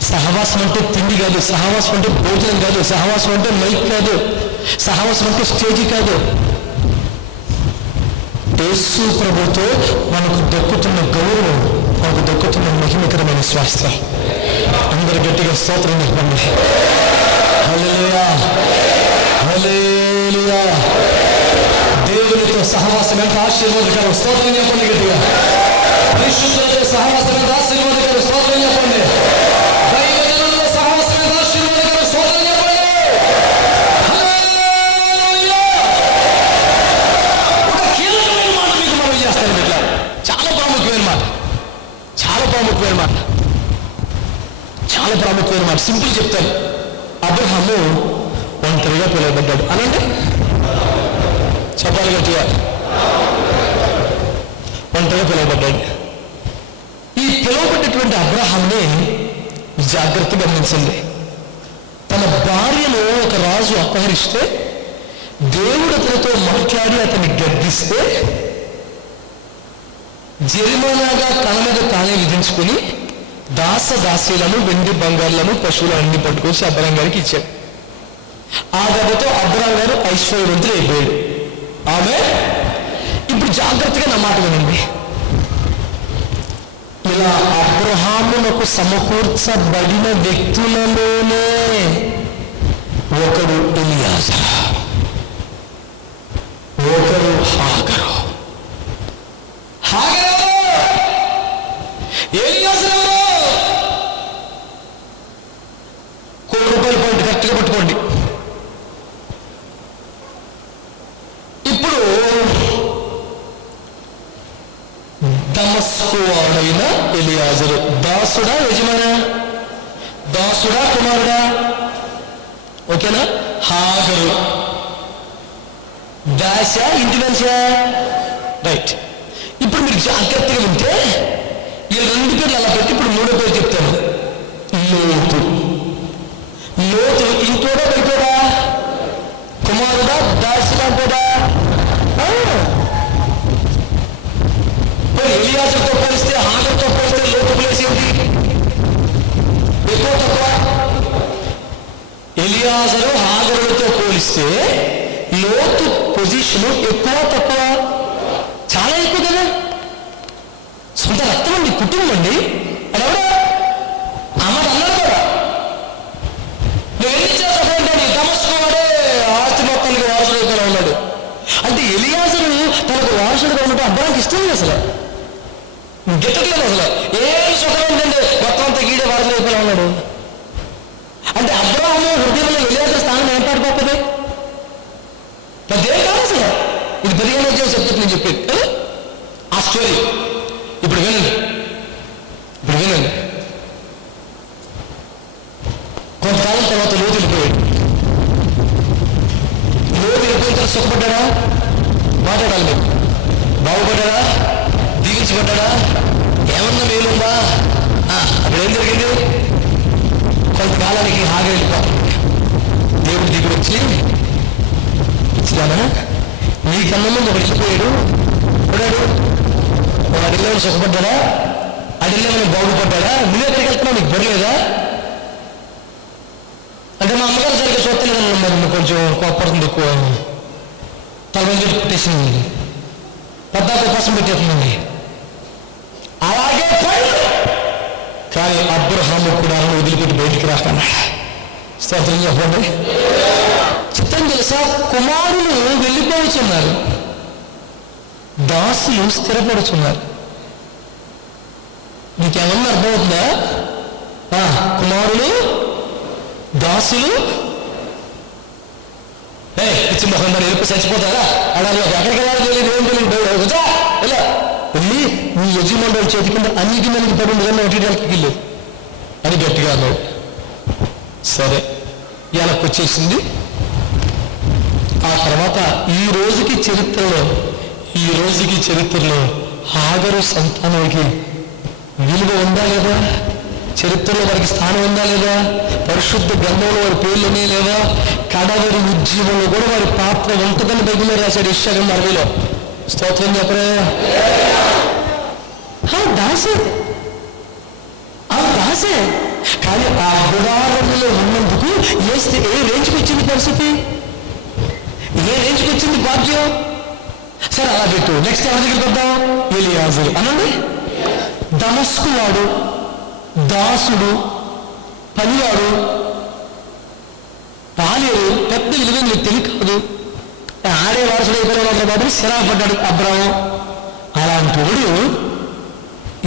సహవాసం అంటే తిండి కాదు, సహవాసం అంటే భోజనం కాదు, సహవాసం అంటే మైక్ కాదు, సహవాసం అంటే స్టేజీ కాదు. యేసు ప్రభుతో మనకు దక్కుతున్న గౌరవం, మనకు దక్కుతున్న మహిమకరమైన స్వాస్థ్యం. అందరు గట్టిగా స్తోత్రం చెప్పండి. హల్లెలూయా, హల్లెలూయా. దేవునితో సహవాసం ఎంత ఆశీర్వాదకరం. స్తోత్రం చెప్పండి గట్టిగా. పరిశుద్ధులతో సహవాసం ఎంత ఆశీర్వాదకరం. స్తోత్రం చెప్పండి. చాలా ప్రాముఖ్యమైన మాట. సింపుల్ చెప్తాను. అబ్రహాము ఒంటరిగా పిలువబడ్డాడు అనండి. చెప్పాలి గట్టిగా. ఒంటరిగా పిలువబడ్డాడు. ఈ పిలువబడ్డటువంటి అబ్రహాంని జాగ్రత్తగా గమనించండి. తన భార్యను ఒక రాజు అపహరిస్తే, దేవుడు అతనితో మాట్లాడి అతన్ని గద్దిస్తే, జరిమానాగా తన మీద తానే విధించుకుని దాసదాసీలను, వెండి బంగారులను, పశువులు అన్ని పట్టుకొచ్చి అబ్రహాం గారికి ఇచ్చాడు. ఆ దెబ్బతో అబ్రహాం గారు ఐశ్వర్యవంతుడు అయిపోయాడు. ఆమె ఇప్పుడు జాగ్రత్తగా నా మాట వినండి. ఇలా అబ్రహామునకు సమకూర్చబడిన వ్యక్తులలోనే ఒకడు ఎలియాజరు, ఒకరు హాగరు. ఎలియాజరు ₹1 పాయింట్ కరెక్ట్గా పట్టుకోండి. ఇప్పుడు దమస్కు వాడైన ఎలియాజరు దాసుడా యజమానా? దాసుడా కుమారుడా? ఓకేనా? హాగరు దాస, ఇంటి మనిషా? రైట్. ఇప్పుడు మీరు జాగ్రత్తగా వింటే ఈ 2 పేర్లు అలా పెట్టి ఇప్పుడు 3వ పేరు చెప్తాను. లోతు. లోతు ఇంటోడా బయటోడా? కుమారుడా? దాసుడా కూడా? ఎలియాజరుతో పోలిస్తే, హాగరుతో పోలిస్తే లోతు ప్లేస్ ఏంటి? ఎక్కువ తక్కువ? ఎలియాజరు హాగరులతో పోలిస్తే లోతు పొజిషన్ ఎక్కువ తక్కువ? చాలా ఎక్కువ కదా. సొంత రక్తం అండి, కుటుంబం అండి. అదెవడా? అమ్మడు అన్నాడు కూడా. నువ్వు ఎన్ని చేస్తావు? దమస్కు వాడే ఆస్తి మొత్తానికి వారసుడుగా ఉన్నాడు అంటే ఎలియాజరు తనకు వారసుడుగా ఉన్నట్టు అబ్రాహాంకి ఇష్టం లేదు అసలు. గిట్టట్లేదు అసలు. ఏం సుఖం ఏంటంటే మొత్తం అంతా గీడే వారసుడుగా ఉన్నాడు అంటే అబ్రాహాము హృదయంలో ఎలియాజరు స్థానం ఏం పడిపోతుంది? అదేం కాదు అసలు. ఇది 15వ అధ్యాయం చెప్తుంది నేను చెప్పేది ఆ స్టోరీ. ఇప్పుడు వినండి. కొంతకాలం తర్వాత లోతు వెళ్ళిపోయాడు. లోతు వెళ్ళిపోయిన తర్వాత సుఖపడ్డాడా? మాట్లాడాలి మీరు. బాగుపడ్డాడా? దీవించబడ్డాడా? ఏమన్నా మేలుందా? అక్కడ ఏం జరిగింది? కొంతకాలానికి హాగరు వెళ్ళిపోతుంది. దేవుడు దిగుడు వచ్చి ఇచ్చిదానా నీ కన్న ముందు ఒకటి వెళ్ళిపోయాడు. పడాడు అడిల్లేమని సుఖపడ్డాడా? అడిల్లేమని బాగుపడ్డాడా? నువ్వు ఎక్కడికి వెళ్తున్నావు? నీకు బొరలేదా? అంటే మా అమ్మగారు సరిగ్గా చూస్తలేదన్న మరి కొంచెం కోపడుతుంది, ఎక్కువ తలమంది పెట్టేసింది, పద్దాకు కోసం పెట్టేస్తుందండి. అలాగే కానీ అబ్రహాము కూడా వదిలిపెట్టి బయటికి రాకుండా స్తోత్రం చెప్పండి. చిత్తం తెలుసా? కుమారులు వెళ్ళిపోతున్నారు, దాసులు స్థిరపడుతున్నారు. నీకేమన్నా అర్థమవుతుందా? కుమారులు, దాసులు పిచ్చి మొహం దాన్ని వెళ్ళి చచ్చిపోతారా? అలాగే ఎక్కడికి వెళ్ళాలి తెలియదు, ఏం తెలియదు. ఇలా వెళ్ళి నీ యజమానుల చేతి కింద అన్నిటి మనకి పడి నిజంగా ఒకటి ఇల్లు అని గట్టిగా అన్నాడు. సరే వెనక్కి వచ్చేసింది. ఆ తర్వాత ఈ రోజుకి చరిత్రలో హాగరు సంతానానికి విలువ ఉందా లేదా? చరిత్రలో వారికి స్థానం ఉందా లేదా? పరిశుద్ధ గ్రంథంలో వారి పేర్లునే లేదా? కడవరి ఉద్యమంలో కూడా వారి పాత్ర ఉంటుందని బైబిల్లో రాశాడు యెషయా 60లో. స్తోత్రం చెప్పరే. దాసే కానీ ఆ గుడారంలో ఉన్నందుకు ఏ రేంజ్కి వచ్చింది పరిస్థితి? ఏ రేంజ్కి వచ్చింది భాగ్యం? సరే అలా పెట్టు. నెక్స్ట్ ఎవరి దగ్గరికి వద్దాం? ఎలియాజరు అనండి. దమస్కు వాడు, దాసుడు, పనివాడు, పాలేరు, పెద్ద విలువ నీకు తెలియదు. ఆడే వారసుడు అయిపోయిన బాబు సిరాపడ్డాడు అబ్రాహం. అలాంటి వాడు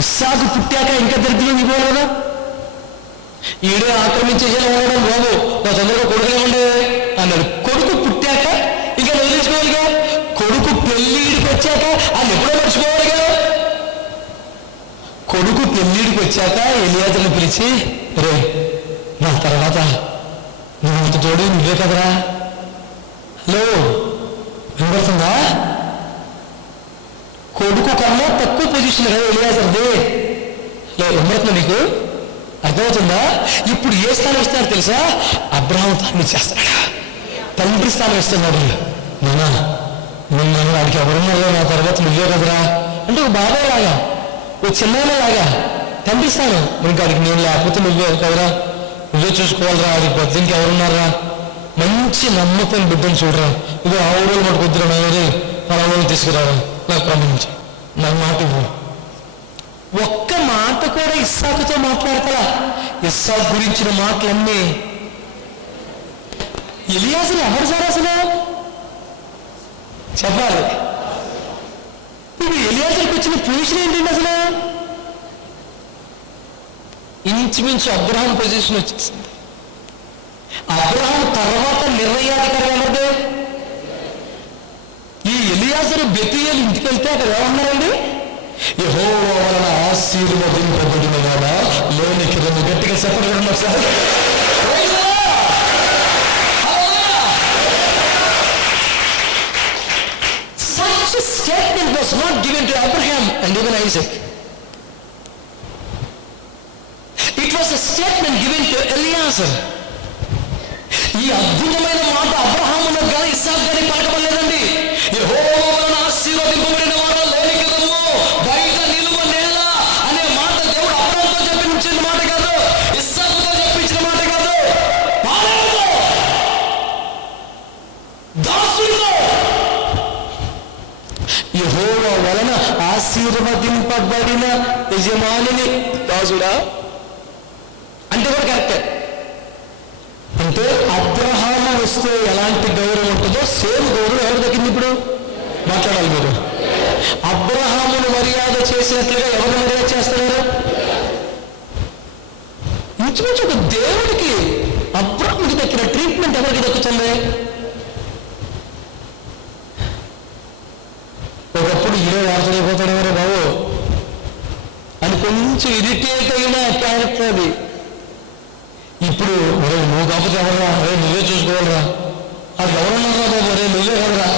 ఇస్సాకు పుట్టాక ఇంకా దరిద్రం ఇవ్వాలి కదా. ఈడే ఆక్రమించేసేలా ఉండడం బాబు, నా తొందరగా కొడుకునే ఉండే అన్నాడు. కొడుకు పుట్టాక ఇంకా వదిలించుకోవాలిగా. కొడుకు పెళ్ళిడికి వచ్చాక అది ఎప్పుడో మర్చిపోవాలిగా. కొడుకు పెళ్ళిడికి వచ్చాక ఎలియాజరుని పిలిచి, రే నా తర్వాత నువ్వు అంత తోడు నువ్వే కదరా. హలో వినపడుతుందా? కొడుకు కన్నా తక్కువ పొజిషన్ కదా ఎలియాజర్ది. వినపడుతుందా? నీకు అర్థమవుతుందా? ఇప్పుడు ఏ స్థానం ఇస్తాడు తెలుసా? అబ్రహాము స్థానం ఇచ్చేస్తాడా? తండ్రి స్థానం ఇస్తున్నాడు. నిన్న వాడికి ఎవరున్నారో నా తర్వాత నువ్వే కదరా అంటే ఒక బాబాయ్ లాగా, ఓ చిన్న లాగా తండ్రి స్థానం. ఇంకా అడిగి నేను లేకపోతే నువ్వే కదరా, నువ్వే చూసుకోవాలరా, అది పెద్ద ఇంకెవరున్నారా, మంచి నమ్మకం బిడ్డను చూడరా, ఇదో ఆ ఊళ్ళో మాట కొద్దిరా నాయనది పలానా తీసుకురారా, నాకు ప్రమాణించి నాకు మాట ఇవ్వు. ఒక్క మాట కూడా ఇస్సాకుతో మాట్లాడతలా. ఇస్సాకు గురించిన మాటలన్నీ ఎలియాజరు ఎవరు సార్ అసలు చెప్పాలి. ఇప్పుడు ఎలియాజర్కి వచ్చిన పొజిషన్ ఏంటండి అసలు? ఇంచుమించు అబ్రహాం పొజిషన్ వచ్చేసింది. అబ్రహాం తర్వాత నిర్ణయాధికారి ఎవరిదే? ఈ ఎలియాజరు బెతీయేలు ఇంటికి వెళ్తే అక్కడ ఏమన్నారండి? యెహోవా వలన ఆశీర్వదింపబడిన వాడా లోనికి రెండు గట్టిగా చెప్పండి ఒకసారి. Such a statement was not given to Abraham and even Isaac. It was a statement given to Eliezer. ఈ అద్భుతమైన మాట అబ్రహాములో కానీ ఇస్సాకు కానీ పలకబడలేదండి. యెహోవా వలన ఆశీర్వదింపబడిన వాడా లోనికి రమ్ము, బయట నిలువ నేల అనే మాట దేవుడు అబ్రహాముతో చెప్పించిన మాట కాదు, ఇస్సాకుతో చెప్పించిన మాట కాదు. దాసుడితో యెహోవా వలన ఆశీర్వదింపబడిన యజమానిని దాసుడా అంటే కూడా కరెక్టే. అంటే అబ్రహాము వస్తే ఎలాంటి గౌరవం ఉంటుందో సేమ్ గౌరవం ఎవరు దక్కింది? ఇప్పుడు మాట్లాడాలి మీరు. అబ్రహామును మర్యాద చేసినట్లుగా ఎవరు మర్యాద చేస్తున్నారు? ఇంచుమించు ఒక దేవుడికి అబ్రహాముకి దక్కిన ట్రీట్మెంట్ ఎవరికి దక్కుతుంది? ఒకప్పుడు ఈరోజు ఆశ్చర్యపోతాడు ఎవరో బాబు అని కొంచెం ఇరిటేట్ అయిన క్యారెక్టర్ అది. ఇప్పుడు నువ్వు కాకపోతే ఎవరురా, నువ్వే చూసుకోవాలరా, అది ఎవరున్నారా బాబు, నువ్వే కదరా,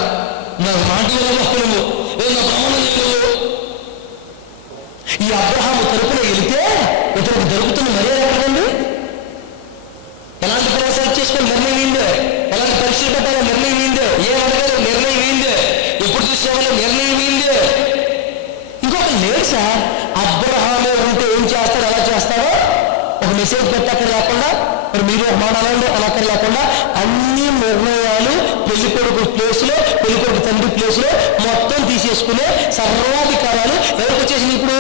నాకు మాట బాబు నువ్వు నా ప్రమాణం చేయవు. ఈ అబ్రహాము తరపున వెళితే ఇతనికి దొరుకుతున్న మర్యాద ఎక్కడండి? ఎలాంటి ప్రవేశాలు చేసుకుని నిర్ణయం ఏందే, ఎలాంటి పరీక్షలు పెట్టాలో నిర్ణయం ఏందే, ఏం అడగాలో నిర్ణయం ఏందే, ఎప్పుడు చూసేవాళ్ళో నిర్ణయం ఏందే. ఇంకొక లేదు సార్, అబ్రహామే ఉంటే ఏం చేస్తాడో ఎలా చేస్తాడో ఒక మెసేజ్ పెట్టక్కడ లేకుండా, మరి మీరు ఒక మాట అనండి అలా అక్కడ లేకుండా అన్ని నిర్ణయాలు పెళ్లికొడుకు ప్లేస్లో, పెళ్లికొడుకు తండ్రి ప్లేస్లో మొత్తం తీసేసుకునే సర్వాధికారాలు ఎవరికి వచ్చేసింది ఇప్పుడు?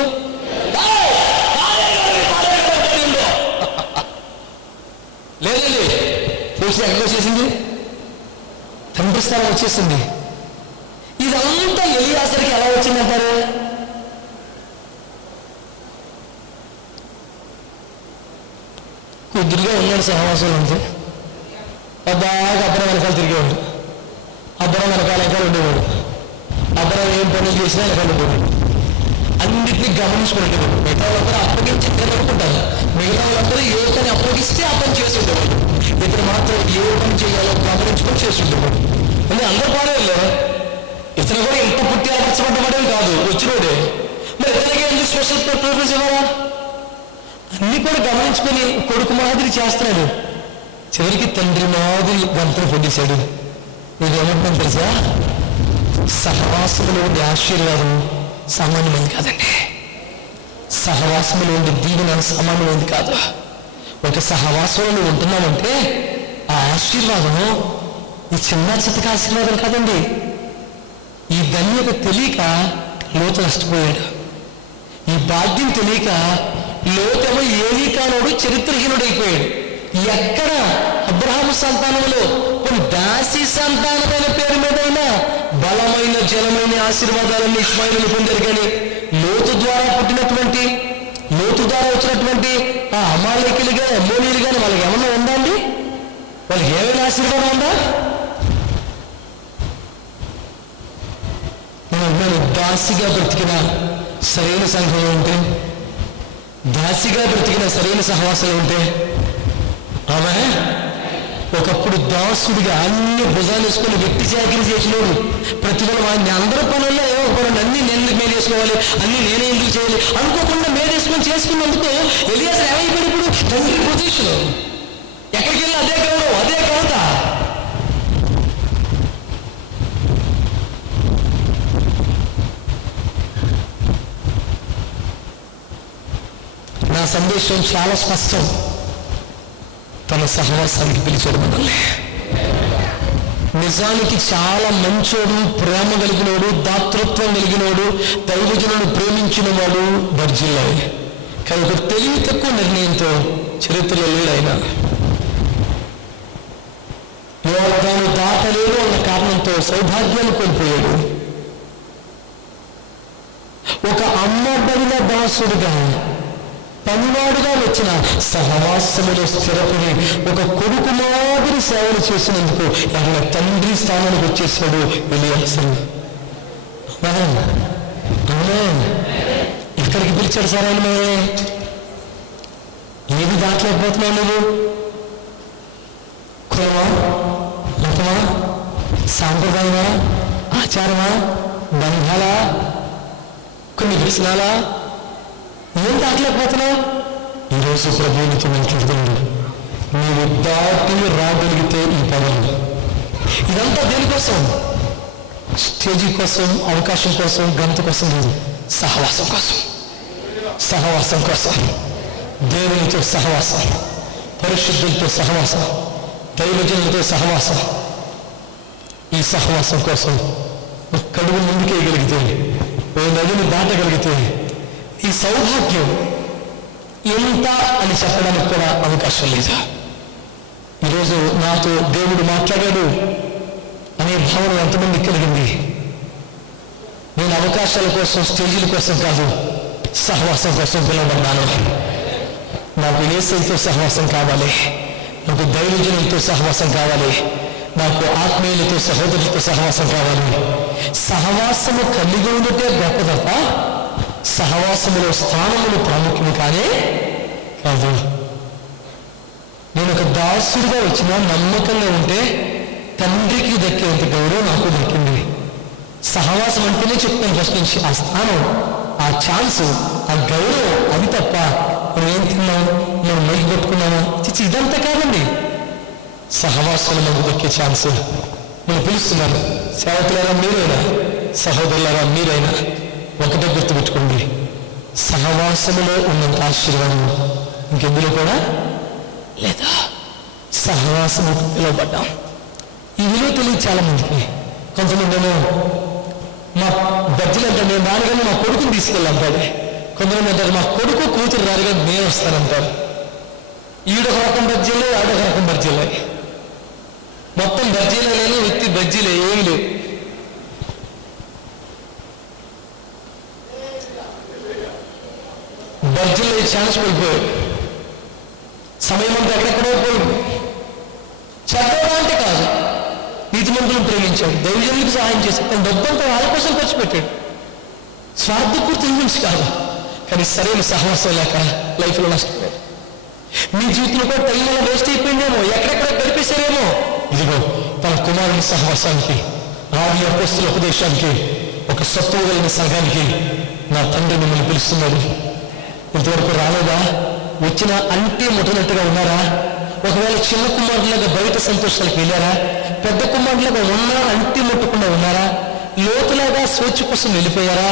లేదండి, ప్లేస్లో ఎక్కడ వచ్చేసింది? తండ్రి స్థానం వచ్చేసింది. ఇదంతా ఎలియాజరుకి ఎలా వచ్చిందంటారు? కొద్దిగా ఉన్నాడు సహవాసం అంతే. బాగా అబ్బరం వెనకాల తిరిగేవాడు, అబ్బరం వెనకాల ఉండేవాడు, అబ్బరం ఏం పనులు చేసినా వెనకాల ఉండేవాడు, అన్నింటినీ గమనించుకునేవాడు. మిగతా వాళ్ళందరూ అప్పగించి తిరగకుంటారు, మిగతా వాళ్ళందరూ ఏ పని అప్పగిస్తే ఆ పని చేసి ఉండేవాడు, ఇతను మాత్రం ఏ పని చేయాలో గమనించుకొని చేసి ఉండేవాడు. అంటే అందరూ పాడేవాళ్ళు, ఇతను కూడా ఇంత పుట్టి అలపరచబడ్డవాడేం కాదు, వచ్చినోడే. మరి ఇతనికి ఎందుకు స్పెషల్ ప్రిఫరెన్స్ ఇవ్వాలా? అన్ని కూడా గమనించుకొని కొడుకు మాదిరి చేస్తున్నాడు. చివరికి తండ్రి మాదిరి గంటలు పొందేశాడు. మీరు ఏమంటున్నాను తెలుసా? సహవాసములో ఉండే ఆశీర్వాదం సామాన్యమైంది కాదండి. సహవాసములో ఉండే దీవెన సామాన్యమైంది కాదు. ఒక సహవాసంలో ఉంటున్నామంటే ఆ ఆశీర్వాదము ఈ చిన్న చిత్తక ఆశీర్వాదం కాదండి. ఈ ధన్యత తెలియక లోతు నష్టపోయాడు. ఈ భాగ్యం తెలియక లోతేమో ఏమీ కానోడు చరిత్రహీనుడైపోయాడు. ఎక్కడ అబ్రహాము సంతానంలో కొన్ని దాసి సంతానమైన పేరు మీదైనా బలమైన జలమైన ఆశీర్వాదాలన్నీ ఇస్మాయిలు పొందారు. కానీ లోతు ద్వారా పుట్టినటువంటి, లోతు ద్వారా వచ్చినటువంటి ఆ అమాలేకులు కానీ అమ్మోనీలు కానీ వాళ్ళకి ఏమన్నా ఉందా అండి? వాళ్ళకి ఏమైనా ఆశీర్వాదం ఉందా? నేను దాసిగా బ్రతికిన సరైన సంఘం ఉంటే, దాసిగా బ్రతికిన సరైన సహవాసం ఉంటే, ఆమె ఒకప్పుడు దాసుడిగా అన్ని భుజాలు వేసుకొని వ్యక్తి చాకరీ చేసినోడు. ప్రతిఫలం వాడిని అందరి పనుల్లో ఏమో పనులు అన్ని నేను మేలు చేసుకోవాలి, అన్ని నేనే ఎందుకు చేయాలి అనుకోకుండా మేలు చేసుకున్నందుకు ఎలియాజరు ఏమైపోయాడు? ఇప్పుడు తండ్రి పొజిషన్, ఎక్కడికి వెళ్ళి అదే గౌరవం, అదే కవత. సందేశం చాలా స్పష్టం. తన సహవాసానికి పిలిచాడు మనల్ని. నిజానికి చాలా మంచోడు, ప్రేమ కలిగినోడు, దాతృత్వం కలిగినోడు, దైవజనుడు ప్రేమించిన వాడు బర్జిల్లై. కానీ ఒక తెలివి తక్కువ నిర్ణయంతో చరిత్రలో లేడు ఆయన. యోర్దాను దాటలేడు అన్న కారణంతో సౌభాగ్యాన్ని కోల్పోయాడు. ఒక అమ్మబడిన దాసుడుగా, పనివాడుగా వచ్చిన సహవాసములో స్థిరపడి ఒక కొడుకు మాదిరి సేవలు చేసినందుకు ఆయన తండ్రి స్థానానికి వచ్చేసాడు ఎలియాజరు. ఎక్కడికి పిలిచాడు సార్ ఆయన? ఏది దాటలేకపోతున్నావు నువ్వు? కులమా, మతమా, సాంప్రదాయమా, ఆచారమా, బంధాలా, కొన్ని వ్యసనాలా? ఏం దాటలేకపోతున్నావు? ఈరోజు ప్రభువునితో మాట్లాడుతుంది, నీవు దాటి రాగలిగితే ఈ పనులు. ఇదంతా దేనికోసం? స్టేజీ కోసం, అవకాశం కోసం, ఘనత కోసం లేదు. సహవాసం కోసం. సహవాసం కోసం. దేవునితో సహవాసం, పరిశుద్ధులతో సహవాసం, దైవజనులతో సహవాసం. ఈ సహవాసం కోసం ఒక కడుగు ముందుకేయగలిగితే, ఓ నదిని దాటగలిగితే ఈ సౌభాగ్యం ఎంత అని చెప్పడానికి కూడా అవకాశం లేదు. ఈరోజు నాతో దేవుడు మాట్లాడాడు అనే భావన ఎంతమంది కలిగింది? నేను అవకాశాల కోసం, స్టేజీల కోసం కాదు, సహవాసం కోసం పిలువబడ్డాను. నాకు యేసయ్యతో సహవాసం కావాలి, నాకు దైవజనులతో సహవాసం కావాలి, నాకు ఆత్మీయులతో, సహోదరులతో సహవాసం కావాలి. సహవాసము కలిగి ఉంటే గొప్ప తప్ప సహవాసములో స్థానములు ప్రాముఖ్యం కానే కాదు. నేను ఒక దాసుడిగా వచ్చినా నమ్మకంగా ఉంటే తండ్రికి దక్కేంత గౌరవం నాకు దక్కింది. సహవాసం అంటేనే చెప్తాను ఫస్ట్ నుంచి, ఆ స్థానం, ఆ ఛాన్స్, ఆ గౌరవం, అది తప్ప మనం ఏం తిన్నాం, మనం మైకి కొట్టుకున్నామా, చిచ్చి ఇదంతా కాదండి. సహవాసాలు మనకు దక్కే ఛాన్స్. మనం పిలుస్తున్నాను, సేవకులారా మీరైనా, సహోదరులారా మీరైనా ఒకటే గుర్తుపెట్టుకోండి, సహవాసములో ఉన్నంత ఆశీర్వాదం ఇంకెందులో కూడా లేదా. సహవాసము పిలువబడ్డాం. ఈ విలువ తెలియదు చాలా మందికి. కొంతమంది ఏమో మా బజ్జీలు అంటే నేను రానుగానే మా కొడుకుని తీసుకెళ్ళంటాడు. కొంతమంది అంటారు మా కొడుకు కూతురు రారుగా నేను వస్తానంటారు. ఈడొక రకం బజ్జీలే, ఆడొక రకం బజ్జీలే. మొత్తం బజ్జీలే లేని వ్యక్తి బజ్జీలే ఏమి లేవు. బజ్జీలో ఈ ఛాన్స్ కోల్పోయాడు. సమయం అంతా ఎక్కడెక్కడో పోయింది. చెడ్డగా అంటే కాదు, నీతిమంతులను ప్రేమించాడు, దైవజనులకు సహాయం చేశాడు, తన డబ్బంతా వాళ్ళ కోసం ఖర్చు పెట్టాడు. స్వార్థపూర్తి నుంచి కాదు, కానీ సరైన సహవాసం లేక లైఫ్లో నష్టపోయాడు. మీ జీవితంలో కూడా టైం వల్ల వేస్ట్ అయిపోయిందేమో, ఎక్కడెక్కడ గడిపేశారేమో. ఇదిగో తన కుమారుని సహవాసానికి, ఆది అపోస్తలుల ఉపదేశానికి, ఒక సత్తువ కలిగిన సంఘానికి నా తండ్రి మిమ్మల్ని పిలుస్తున్నాడు. ఇంతవరకు రాలేదా? వచ్చిన అంటే ముట్టనట్టుగా ఉన్నారా? ఒకవేళ చిన్న కుమారులాగా బయట సంతోషాలకు వెళ్ళారా? పెద్ద కుమారులాగా ఉన్నా అంటే ముట్టకుండా ఉన్నారా? లోతులాగా స్వేచ్ఛ కోసం వెళ్ళిపోయారా?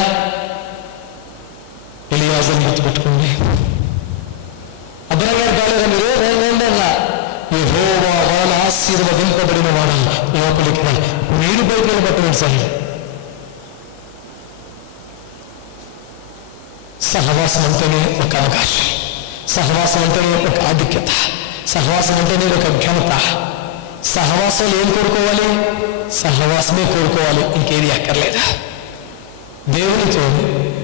ఎలియాజరుని గుర్తుపెట్టుకోండి. అబ్రహాము గారు బాలేదా మీరు? రెండేళ్ళ యెహోవా వాళ్ళ ఆశీర్వదింపబడిన వాడు లోపలికి మీరు బయట నిలబట్టండి సార్. సహవాసం అంటేనే ఒక అవకాశం, సహవాసం అంటేనే ఒక ఆధిక్యత, సహవాసం అంటేనే ఒక ఘనత. సహవాసాలు ఏం కోరుకోవాలి? సహవాసమే కోరుకోవాలి, ఇంకేది అక్కర్లేదా? దేవునితో,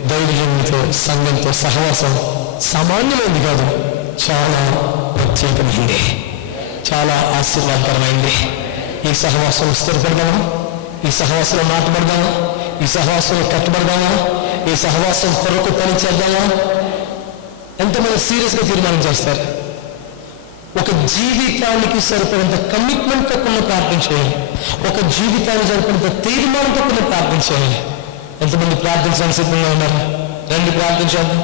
దైవజనునితో, సంఘంతో సహవాసం సామాన్యమైంది కాదు, చాలా ప్రత్యేకమైంది, చాలా ఆశీర్వాదకరమైంది. ఈ సహవాసం స్థిరపడదామా? ఈ సహవాసంలో నాటబడదామా? ఈ సహవాసంలో కట్టుబడదామా? ఈ సహవాసం కొరకు పని చేద్దామా? ఎంతమంది సీరియస్గా తీర్మానం చేస్తారు? ఒక జీవితానికి సరిపడంత కమిట్మెంట్తో కొన్ని ప్రార్థన చేయాలి, ఒక జీవితానికి సరిపడంత తీర్మానంతో కొన్ని ప్రార్థన చేయాలి. ఎంతమంది ప్రార్థించడానికి సిద్ధంగా ఉన్నారు? రండి ప్రార్థించాలి.